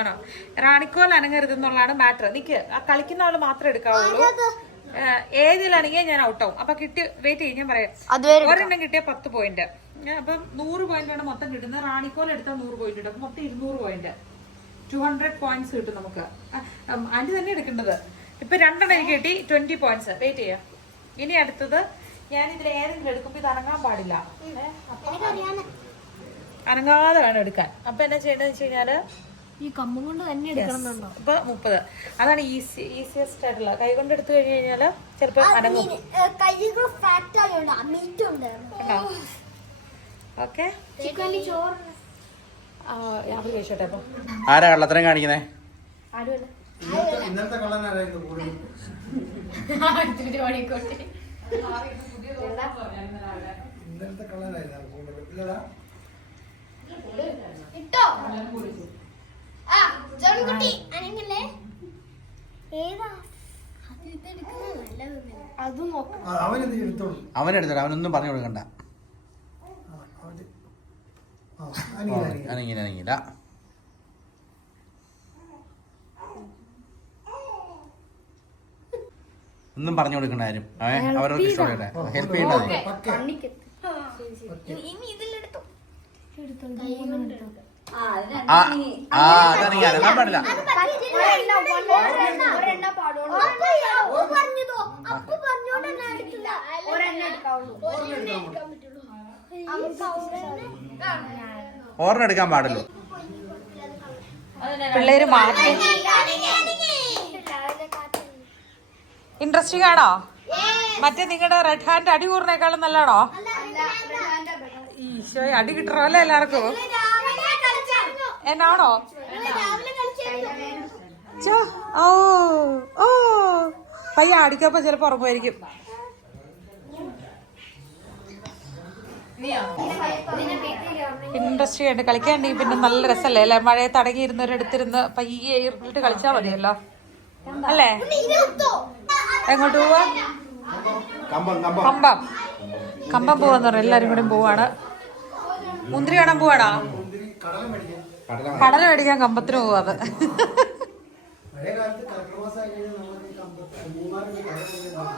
ആണോ? റാണിക്കോൽ അനങ്ങരുത് എന്നുള്ളതാണ് മാറ്റർ. നിക്ക് കളിക്കുന്ന ആള് മാത്രമേ എടുക്കാവുള്ളൂ. ഏതിലാണെങ്കിൽ ഞാൻ ഔട്ടാവും. അപ്പൊ കിട്ടി വെയിറ്റ് ചെയ്യും. ഞാൻ പറയാം. ഒരെണ്ണം കിട്ടിയ 10 പോയിന്റ്. അപ്പം 100 പോയിന്റ് ആണ് മൊത്തം കിട്ടുന്നത്. റാണിക്കോൽ എടുത്താൽ 100 പോയിന്റ് കിട്ടും. അപ്പൊ മൊത്തം 200 പോയിന്റ്, 200 പോയിന്റ്സ് കിട്ടും നമുക്ക്. ആന്റി തന്നെ എടുക്കേണ്ടത്. ഇപ്പൊ 2 എനിക്ക് കിട്ടി, 20 പോയിന്റ്സ്. വെയിറ്റ് ചെയ്യാം. ഇനി അടുത്തത് ഞാൻ ഇതിൽ ഏതെങ്കിലും എടുക്കുമ്പോ ഇത് അനങ്ങാൻ പാടില്ല. അനങ്ങാതെ വേണം എടുക്കാൻ. അപ്പൊ എന്നാ ചെയ്യേണ്ടതെന്ന് വെച്ച് കഴിഞ്ഞാല് ഈ കമ്പം കൊണ്ട് തന്നെ എടുക്കണമെന്നുണ്ടോ? ഇപ്പൊ 30. അതാണ് ഈസിയസ്റ്റ് ആയിട്ടുള്ള. കൈ കൊണ്ട് എടുത്തു കഴിഞ്ഞു കഴിഞ്ഞാല് ചിലപ്പോ അനങ്ങും. ഓക്കെ, ഞാൻ ചോദിച്ചോട്ടെ. അപ്പൊ ആരാ കള്ളത്തരം കാണിക്കുന്നേ? ആരുമല്ല. ഇന്നത്തെ കള്ളനാരായിരുന്നു? ഇന്നത്തെ കള്ളനായിരുന്നു. ഇട്ടോ ജോൺകുട്ടി അനങ്ങല്ലേ? ഏതാ അതും നോക്കാം. അവനെടുത്തോളൂ. അവനൊന്നും പറഞ്ഞു കൊടുക്കണ്ട. അനങ്ങില്ല. ഒന്നും പറഞ്ഞു കൊടുക്കണ്ട ആരും. അവരവർക്ക് ഇഷ്ടമുള്ള ഹെൽപ്പ് ചെയ്യണ്ടേ. അതനങ്ങി അനങ്ങാൻ പാടില്ല. ഓർമ്മ എടുക്കാൻ പാടുള്ളൂ. പിള്ളേര് മാറ്റി. ഇൻട്രസ്റ്റിംഗ് ആണോ? മറ്റേ നിങ്ങളുടെ റെഡ് ഹാൻഡ് അടി കൂറിനേക്കാളും നല്ലതാണോ? ഈശോ, അടി കിട്ടണമല്ലോ എല്ലാവർക്കും. എന്നാണോ? ഓ പയ്യ അടിക്കപ്പോ ചിലപ്പോ ഉറങ്ങുമായിരിക്കും. ഇൻട്രസ്റ്റിംഗ് ആയിട്ട് കളിക്കാണ്ടെങ്കിൽ പിന്നെ നല്ല രസമല്ലേ അല്ലെ? മഴയെ തടങ്ങിയിരുന്നവരെടുത്തിരുന്ന് പയ്യെ ഈർപ്പിട്ട് കളിച്ചാൽ മതിയല്ലോ അല്ലേ? എങ്ങോട്ട് പോവാ? കമ്പം പോവാന്ന് പറയാം. എല്ലാരും കൂടെ പോവാണ്. മുന്തിരി കാണാൻ പോവാണോ? കടല മേടിക്കാൻ കമ്പത്തിന് പോവാ അത്.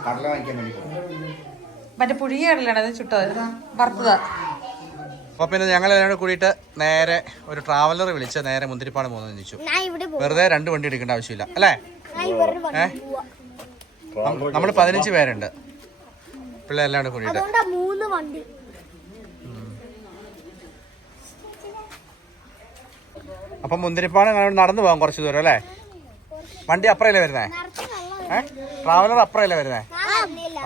കടല വാങ്ങിക്കാൻ വേണ്ടി മറ്റേ പുഴുകിയ കടലാണ് അത് ചുട്ടത് വറുത്തതാ. അപ്പൊ പിന്നെ ഞങ്ങൾ എല്ലാവരും കൂടിയിട്ട് നേരെ ഒരു ട്രാവലർ വിളിച്ച് നേരെ മുന്തിരിപ്പാട് പോകുന്നത് ചോദിച്ചു. വെറുതെ 2 വണ്ടി എടുക്കേണ്ട ആവശ്യമില്ല അല്ലേ? നമ്മൾ 15 പേരുണ്ട് പിള്ളേരെല്ലാം കൂടിയിട്ട്. അപ്പൊ മുന്തിരിപ്പാട് നടന്നു പോകാം കുറച്ച് ദൂരം അല്ലേ? വണ്ടി അപ്പുറല്ലേ വരുന്നേ? ട്രാവലർ അപ്പുറല്ലേ വരുന്നേ?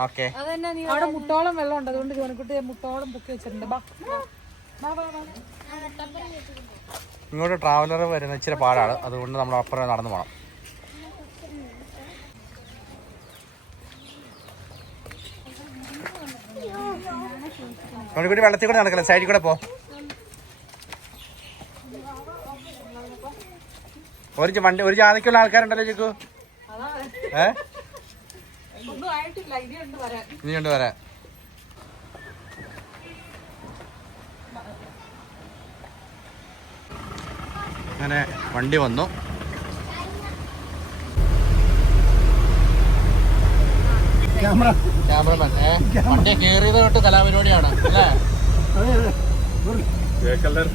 ഓക്കെ. അവിടെ മുട്ടോളം വെള്ളം ഉണ്ട്, അതുകൊണ്ട് ജോണിക്കുട്ടി മുട്ടോളം പൊക്കി വെച്ചിട്ടുണ്ട്. ഇങ്ങോട്ട് ട്രാവലർ വരുന്ന ഇച്ചിരി പാടാണ്, അതുകൊണ്ട് നമ്മൾ അപ്പുറം നടന്നു പോകണം. ജോണിക്കുട്ടി വെള്ളത്തിൽ കൂടെ നടക്കല്ലേ, സൈഡിൽ കൂടെ പോ. ഒരു ജാതിക്കുള്ള ആൾക്കാരുണ്ടല്ലോ ചേക്കു. ഇനിയുണ്ട് വരാൻ. അങ്ങനെ വണ്ടി വന്നു. ക്യാമറമാൻ വണ്ടി കയറിയത് തൊട്ട് കലാപരിപാടിയാണ് അല്ലേ?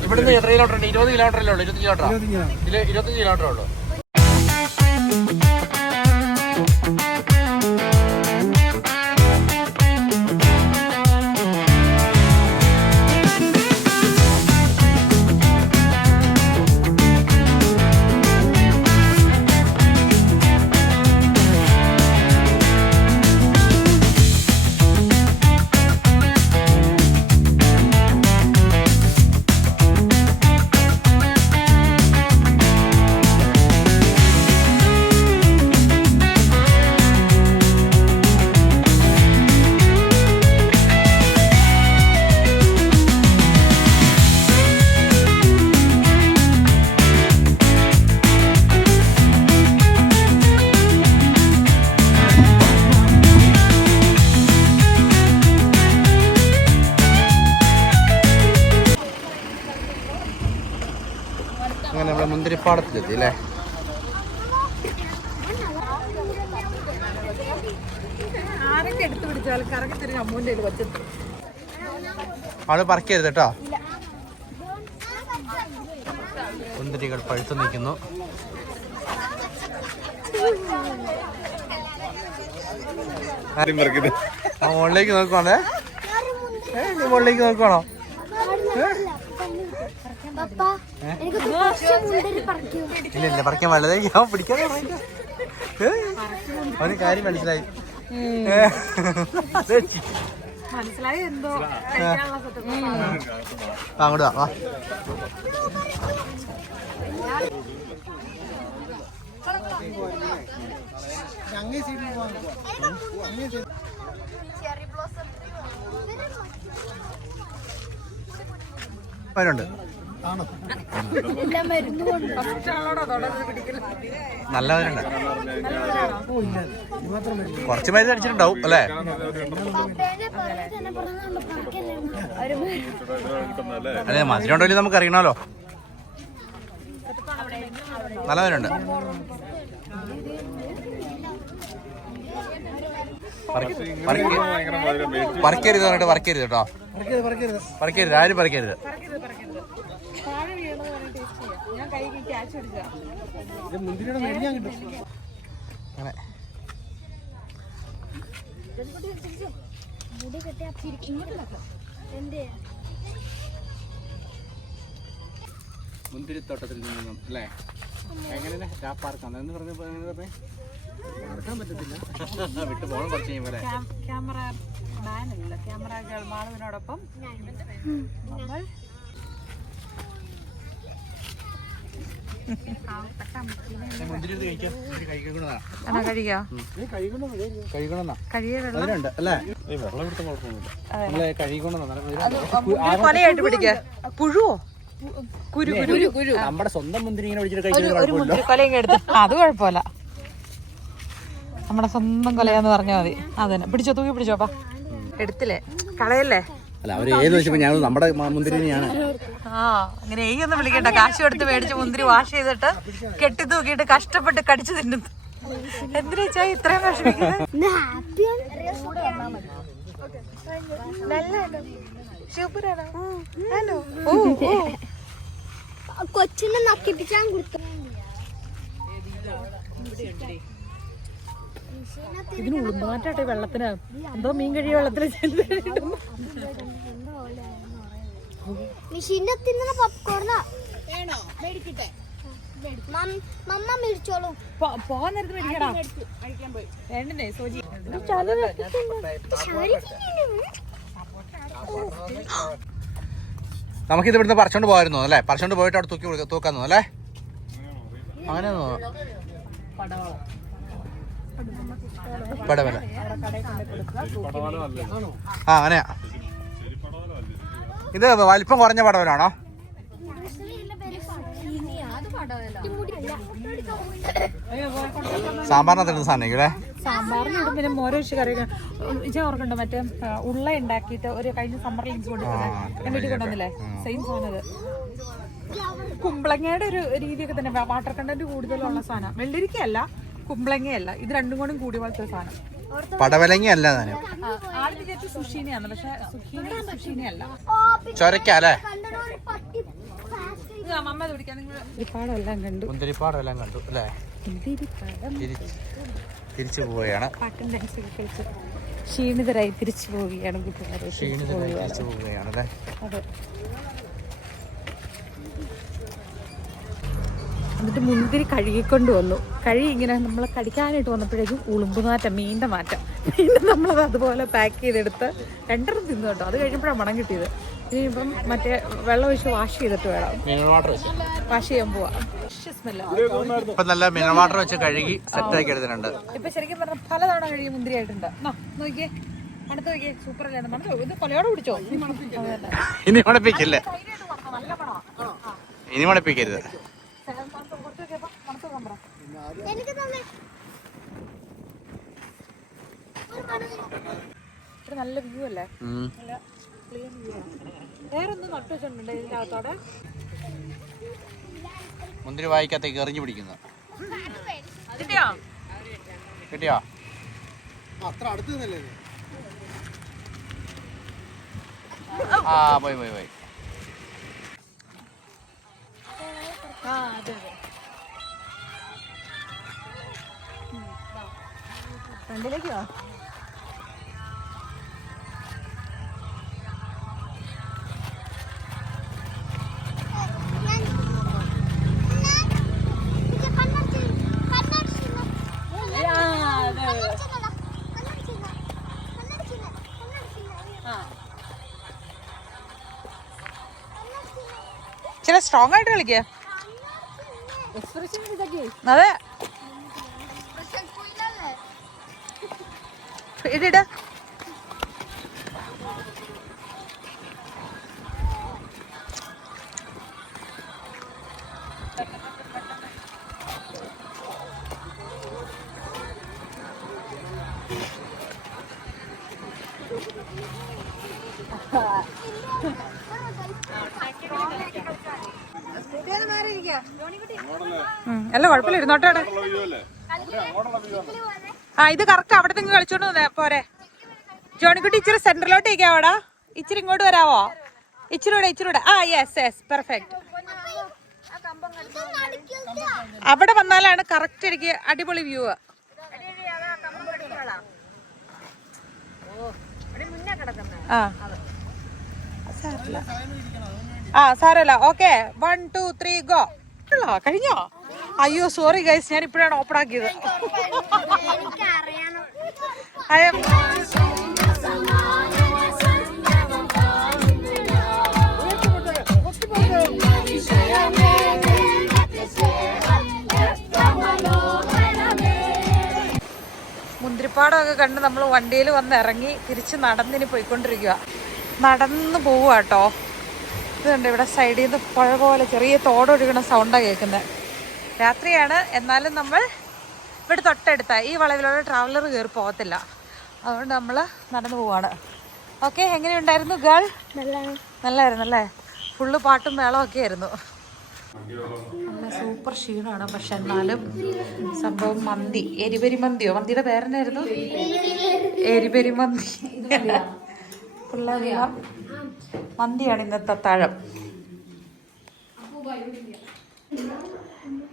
ഇവിടുന്ന് എത്ര കിലോമീറ്റർ ഉണ്ട്? 20 കിലോമീറ്ററല്ലേ ഉള്ളൂ? 25 കിലോമീറ്റർ ഉള്ളൂ. അങ്ങനെ നമ്മളെ മുന്തിരിപ്പാടത്തിലെത്തി അല്ലേ? ആരൊക്കെ എടുത്തു പിടിച്ചാലും കറക്കി തിരിഞ്ഞ് അമ്മൂന്റെ പറ്റും. ആള് പറിക്കരുത് കേട്ടോ. മുന്തിരികൾ പഴുത്തു നിൽക്കുന്നു. മുകളിലേക്ക് നോക്കുവാണേ. മുകളിലേക്ക് നോക്കുവാണോ? ഇല്ല പറിക്കാൻ വളരെ ഞാൻ പിടിക്കാൻ അവന് കാര്യം മനസ്സിലായി. മനസ്സിലായി എന്തോ അങ്ങോട്ട് വാ. അവനുണ്ട് നല്ലവരുണ്ട്. കുറച്ച് മരുന്ന് അടിച്ചിട്ടുണ്ടാവും അല്ലേ? അല്ലെ മധുരം ഉണ്ടോ നമുക്ക് അറിയണമല്ലോ. നല്ലവരുണ്ട്. പറിക്കരുത് പറഞ്ഞിട്ട് പറിക്കരുത് കേട്ടോ. പറിക്കരുത്, ആരും പറിക്കരുത്. അങ്ങനെ മുന്തിരിത്തോട്ടത്തിൽ നിന്നും അല്ലേ? എങ്ങനെ പാർക്കാണ് എന്ന് പറഞ്ഞ നടക്കാൻ പറ്റത്തില്ല. വിട്ടു പോകണം കുറച്ച് കഴിയുമ്പോൾ. ക്യാമറ മാനല്ല, ക്യാമറ ഗേൾ മാളുവിനോടൊപ്പം നമ്മൾ നമ്മുടെ സ്വന്തം മുന്തിരി കൊലയും എടുത്ത് അത് കുഴപ്പമില്ല. നമ്മുടെ സ്വന്തം കൊലയാന്ന് പറഞ്ഞാൽ മതി. അതന്നെ പിടിച്ചോ, തൂക്കി പിടിച്ചോപ്പാ. എടുത്തില്ലേ, കളയല്ലേ? അല്ല അവര് ഏത് വെച്ചപ്പോ ഞാൻ നമ്മുടെ മുന്തിരിയാണ്. അങ്ങനെ ഒന്നും വിളിക്കണ്ട. കാശ് കൊടുത്ത് മേടിച്ച് മുന്തിരി വാഷ് ചെയ്തിട്ട് കെട്ടി തൂക്കിയിട്ട് കഷ്ടപ്പെട്ട് കടിച്ചു തിന്നുന്നു. എന്തിനാ ചായ ഇത്രയും വിഷമിക്കുന്നത്? കൊച്ചിനെ നക്കിപ്പിച്ചാൻ കൊടുത്തു. ഇതിന് ഉളുമ്പാറ്റാട്ടെ വെള്ളത്തിന് എന്തോ മീൻ കഴിയ വെള്ളത്തിൽ മിഷീന്റെ തിന്നുന്ന പോപ്കോർണാ മമ്മ മേടിച്ചോളൂ. പോകാൻ നേരത്ത് മേടിക്കടാ. വേണ്ടേ സോജി? നമുക്കിത് ഇവിടുന്ന് പറിച്ചോണ്ട് പോയിരുന്നു അല്ലേ? പറിച്ചോണ്ട് പോയിട്ട് അവിടെ തൂക്കാൻ തോന്നുന്നു അല്ലേ? അങ്ങനെ പടവല. ആ അങ്ങനെയാ. ഇത് വലിപ്പം കുറഞ്ഞ പടവലാണോ? സാമ്പാറിനകത്ത് സാധനം സാമ്പാറിന് ഇടും. പിന്നെ മോരൊഴിച്ച് കറി ഓർക്കണ്ടോ? മറ്റേ ഉള്ള ഉണ്ടാക്കിയിട്ട് ഒരു കഴിഞ്ഞ സമ്മറിൽ എനിക്ക് കൊണ്ടുവന്നില്ലേ? വീട്ടിൽ കൊണ്ടുവന്നില്ലേ? സെയിം സാധനം ഇത്. കുമ്പളങ്ങയുടെ ഒരു രീതിയൊക്കെ തന്നെ. വാട്ടർ കണ്ടന്റ് കൂടുതലുള്ള സാധനം. വെള്ളരിക്കയല്ല, കുമ്പളങ്ങയല്ല. ഇത് രണ്ടും കൂടി കൂടി പോലത്തെ സാധനം. പടവലങ്ങ അല്ല. ആദ്യം വിചാരിച്ചു സുഷീനയാണ്, പക്ഷെ സുഷീനയല്ല. ചൊരക്കല്ലേ? മുന്തിരിപ്പാടെല്ലാം കണ്ടു. മുന്തിരിപ്പാടെല്ലാം കണ്ടു അല്ലേ? തിരിച്ചു പോവുകയാണ്. ക്ഷീണിതരായി തിരിച്ചു പോവുകയാണ് കുട്ടികൾ. തിരിച്ചു പോവുകയാണ് അല്ലേ? അതെ. എന്നിട്ട് മുന്തിരി കഴുകിക്കൊണ്ട് വന്നു. കഴുകി ഇങ്ങനെ നമ്മൾ കടിക്കാനായിട്ട് വന്നപ്പോഴേക്കും ഉളുമ്പുനാറ്റം, മീൻ്റെ മാറ്റം. വീണ്ടും നമ്മളത് അതുപോലെ പാക്ക് ചെയ്തെടുത്ത് രണ്ടെണ്ണം തിന്നു കേട്ടോ. അത് കഴിഞ്ഞപ്പോഴാണ് മണം കിട്ടിയത്. ഇനിയിപ്പം മറ്റേ വെള്ളം ഒഴിച്ച് വാഷ് ചെയ്തിട്ട് വേണം. വാഷ് ചെയ്യാൻ പോവാ. ഇപ്പൊ നല്ല മിനറൽ വാട്ടർ വെച്ച് കഴുകി സെറ്റ് ആക്കി എടുത്തിട്ടുണ്ട്. ഇപ്പൊ ശരിക്കും പറഞ്ഞാൽ പലതവണ കഴുകി മുന്തിരി ആയിട്ടുണ്ട്. നോക്കിയേ, അടുത്ത് നോക്കിയേ, സൂപ്പർ അല്ലേ? ഇത് കൊലയോടെ പിടിച്ചോ? ഇനി മണപ്പിക്കില്ലേ? ഇനി മണപ്പിക്കരുത്. നല്ല വ്യൂ അല്ലേ? നല്ല ക്ലീൻ വ്യൂ ആണ്. വേറൊന്നും നട്ടു വെച്ചിട്ടുണ്ട് ഇതിന്റെ അകത്തോടെ. മുന്തിരി വായിക്കത്തേക്ക് എറിഞ്ഞു പിടിക്കുന്നു. കിട്ടിയോ? അത്ര അടുത്ത് ആ പോയി. ഫ്രണ്ടിലേക്കോ? ചില സ്ട്രോങ് ആയിട്ട് കളിക്കുക. അതെ, ഇടിട. അല്ല കുഴപ്പമില്ല, ഇരുന്നോട്ടെ. ആ ഇത് കറക്റ്റ് അവിടെ നിന്ന് കളിച്ചോണ്ട് പോരെ. ജോണിക്കുട്ടി ഇച്ചിരി സെന്ററിലോട്ട് ഇരിക്കാവോടാ. ഇച്ചിരി ഇങ്ങോട്ട് വരാവോ? ഇച്ചിരൂടെ. ആ യെസ് പെർഫെക്റ്റ്. അവിടെ വന്നാലാണ് കറക്റ്റ് എനിക്ക് അടിപൊളി വ്യൂ. സാരല്ല. Okay, 1 2 3 go. കഴിഞ്ഞോ? അയ്യോ സോറി ഗൈസ്, ഞാൻ ഇപ്പോഴാണ് ഓപ്പൺ ആക്കിയത്. മുന്തിരിപ്പാടമൊക്കെ കണ്ട് നമ്മൾ വണ്ടിയിൽ വന്ന് ഇറങ്ങി തിരിച്ച് നടന്നിന് പോയിക്കൊണ്ടിരിക്കുക. നടന്ന് പോവുക കേട്ടോ. ഇതുണ്ട് ഇവിടെ സൈഡിൽ നിന്ന് പുഴ പോലെ ചെറിയ തോടൊഴുകണ സൗണ്ടാണ് കേൾക്കുന്നത്. രാത്രിയാണ്, എന്നാലും നമ്മൾ ഇവിടെ തൊട്ടടുത്ത ഈ വളവിലുള്ള ട്രാവലർ കയറി പോകത്തില്ല. അതുകൊണ്ട് നമ്മൾ നടന്നു പോവാണ്. ഓക്കെ, എങ്ങനെയുണ്ടായിരുന്നു ഗേൾ? നല്ലായിരുന്നു അല്ലേ? ഫുള്ള് പാട്ടും മേളമൊക്കെ ആയിരുന്നു. നല്ല സൂപ്പർ ക്ഷീണമാണ്. പക്ഷെ എന്നാലും സംഭവം മന്തി, എരിപെരി മന്തിയോ, മന്തിയുടെ പേരെന്നായിരുന്നു? എരിപെരി മന്തി. പിള്ളേർ മന്തിയാണ് ഇന്നത്തെ അത്താഴം.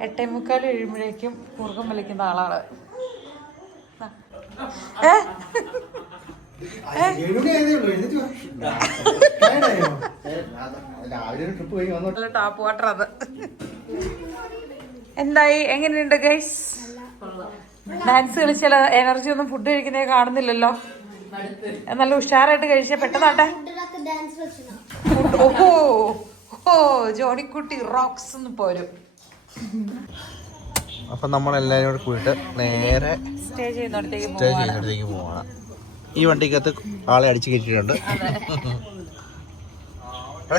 8:45 കഴിയുമ്പോഴേക്കും മുറുകം വലിക്കുന്ന ആളാണ്. ടാപ്പ് വാട്ടർ അത്. എന്തായി, എങ്ങനെയുണ്ട് ഗൈസ്? ഡാൻസ് കളിച്ചാൽ എനർജി ഒന്നും ഫുഡ് കഴിക്കുന്നേ കാണുന്നില്ലല്ലോ. നല്ല ഉഷാറായിട്ട് കഴിച്ച പെട്ടെന്നാട്ടെ. ഓ ജോണിക്കുട്ടി റോക്സ് ഒന്ന് പോരും. അപ്പൊ നമ്മളെല്ലാരും കൂടെ കൂടിയിട്ട് നേരെ സ്റ്റേ ചെയ്യുന്നിടത്തേക്ക് പോവാണ്. ഈ വണ്ടിക്കകത്ത് ആളെ അടിച്ചു കയറ്റിയിട്ടുണ്ട്.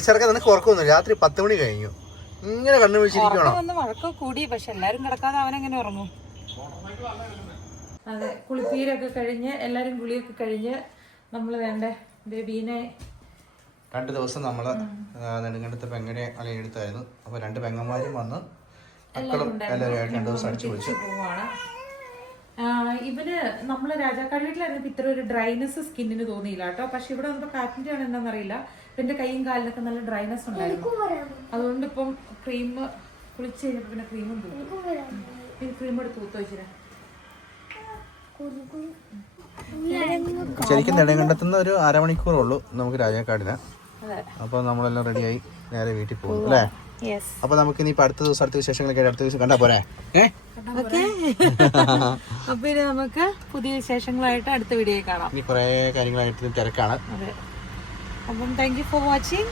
ചെറുക്കാൻ നിനക്ക് ഉറക്കൊന്നുമില്ല. രാത്രി 10 മണി കഴിഞ്ഞു. ഇങ്ങനെ കണ്ണു വിളിച്ചിരിക്കണോ? വഴക്കൊക്കെ കൂടി. പക്ഷെ എല്ലാരും കിടക്കാതെ അവനെങ്ങനെ ഉറങ്ങും? അതെ, കുളിപ്പീരൊക്കെ കഴിഞ്ഞ് എല്ലാരും കുളിയൊക്കെ കഴിഞ്ഞ് നമ്മൾ വേണ്ട ബേബീനെ 2 ദിവസം നമ്മള് നെടുങ്കണ്ടത്തെ പെങ്ങനെ അളിയെടുത്തായിരുന്നു. അപ്പൊ 2 പെങ്ങന്മാരും വന്ന് മക്കളും എല്ലാവരും 2 ദിവസം അടിച്ചു പൊളിച്ചു പോവാണ്. ഇവന് നമ്മള് രാജാക്കാട് വീട്ടിലായിരുന്നപ്പോ ഇത്ര ഒരു ഡ്രൈനെസ് സ്കിന്നിന് തോന്നിയില്ല കേട്ടോ. പക്ഷെ ഇവിടെ വന്നപ്പോ കാറ്റിന്റെ ആണ് എന്താണെന്നറിയില്ല, എന്റെ കൈയും കാലിനൊക്കെ നല്ല ഡ്രൈനെസ് ഉണ്ടായിരുന്നു. അതുകൊണ്ട് ഇപ്പം ക്രീം കുളിച്ച് കഴിഞ്ഞപ്പോ പിന്നെ ക്രീമും തൂത്തു. ക്രീം എടുത്ത് തൂത്ത് വെച്ചിട്ട് ശരിക്കും നെടുങ്കണ്ടത്തുനിന്ന് ഒരു 1/2 മണിക്കൂറുള്ളൂ നമുക്ക് രാജാക്കാടിന്. അപ്പൊ നമ്മളെല്ലാം റെഡിയായി നേരെ വീട്ടിൽ പോകും അല്ലേ? അപ്പൊ നമുക്ക് ഇനി അടുത്ത ദിവസം അടുത്ത വിശേഷങ്ങളൊക്കെ അടുത്ത ദിവസം കണ്ടാ പോരെ? അപ്പൊ ഇനി നമുക്ക് പുതിയ വിശേഷങ്ങളായിട്ട് അടുത്ത വീഡിയോ കാണാം. ഇനി കുറെ കാര്യങ്ങളായിട്ട് തിരക്കാണ്. അപ്പം താങ്ക് യു ഫോർ വാച്ചിങ്.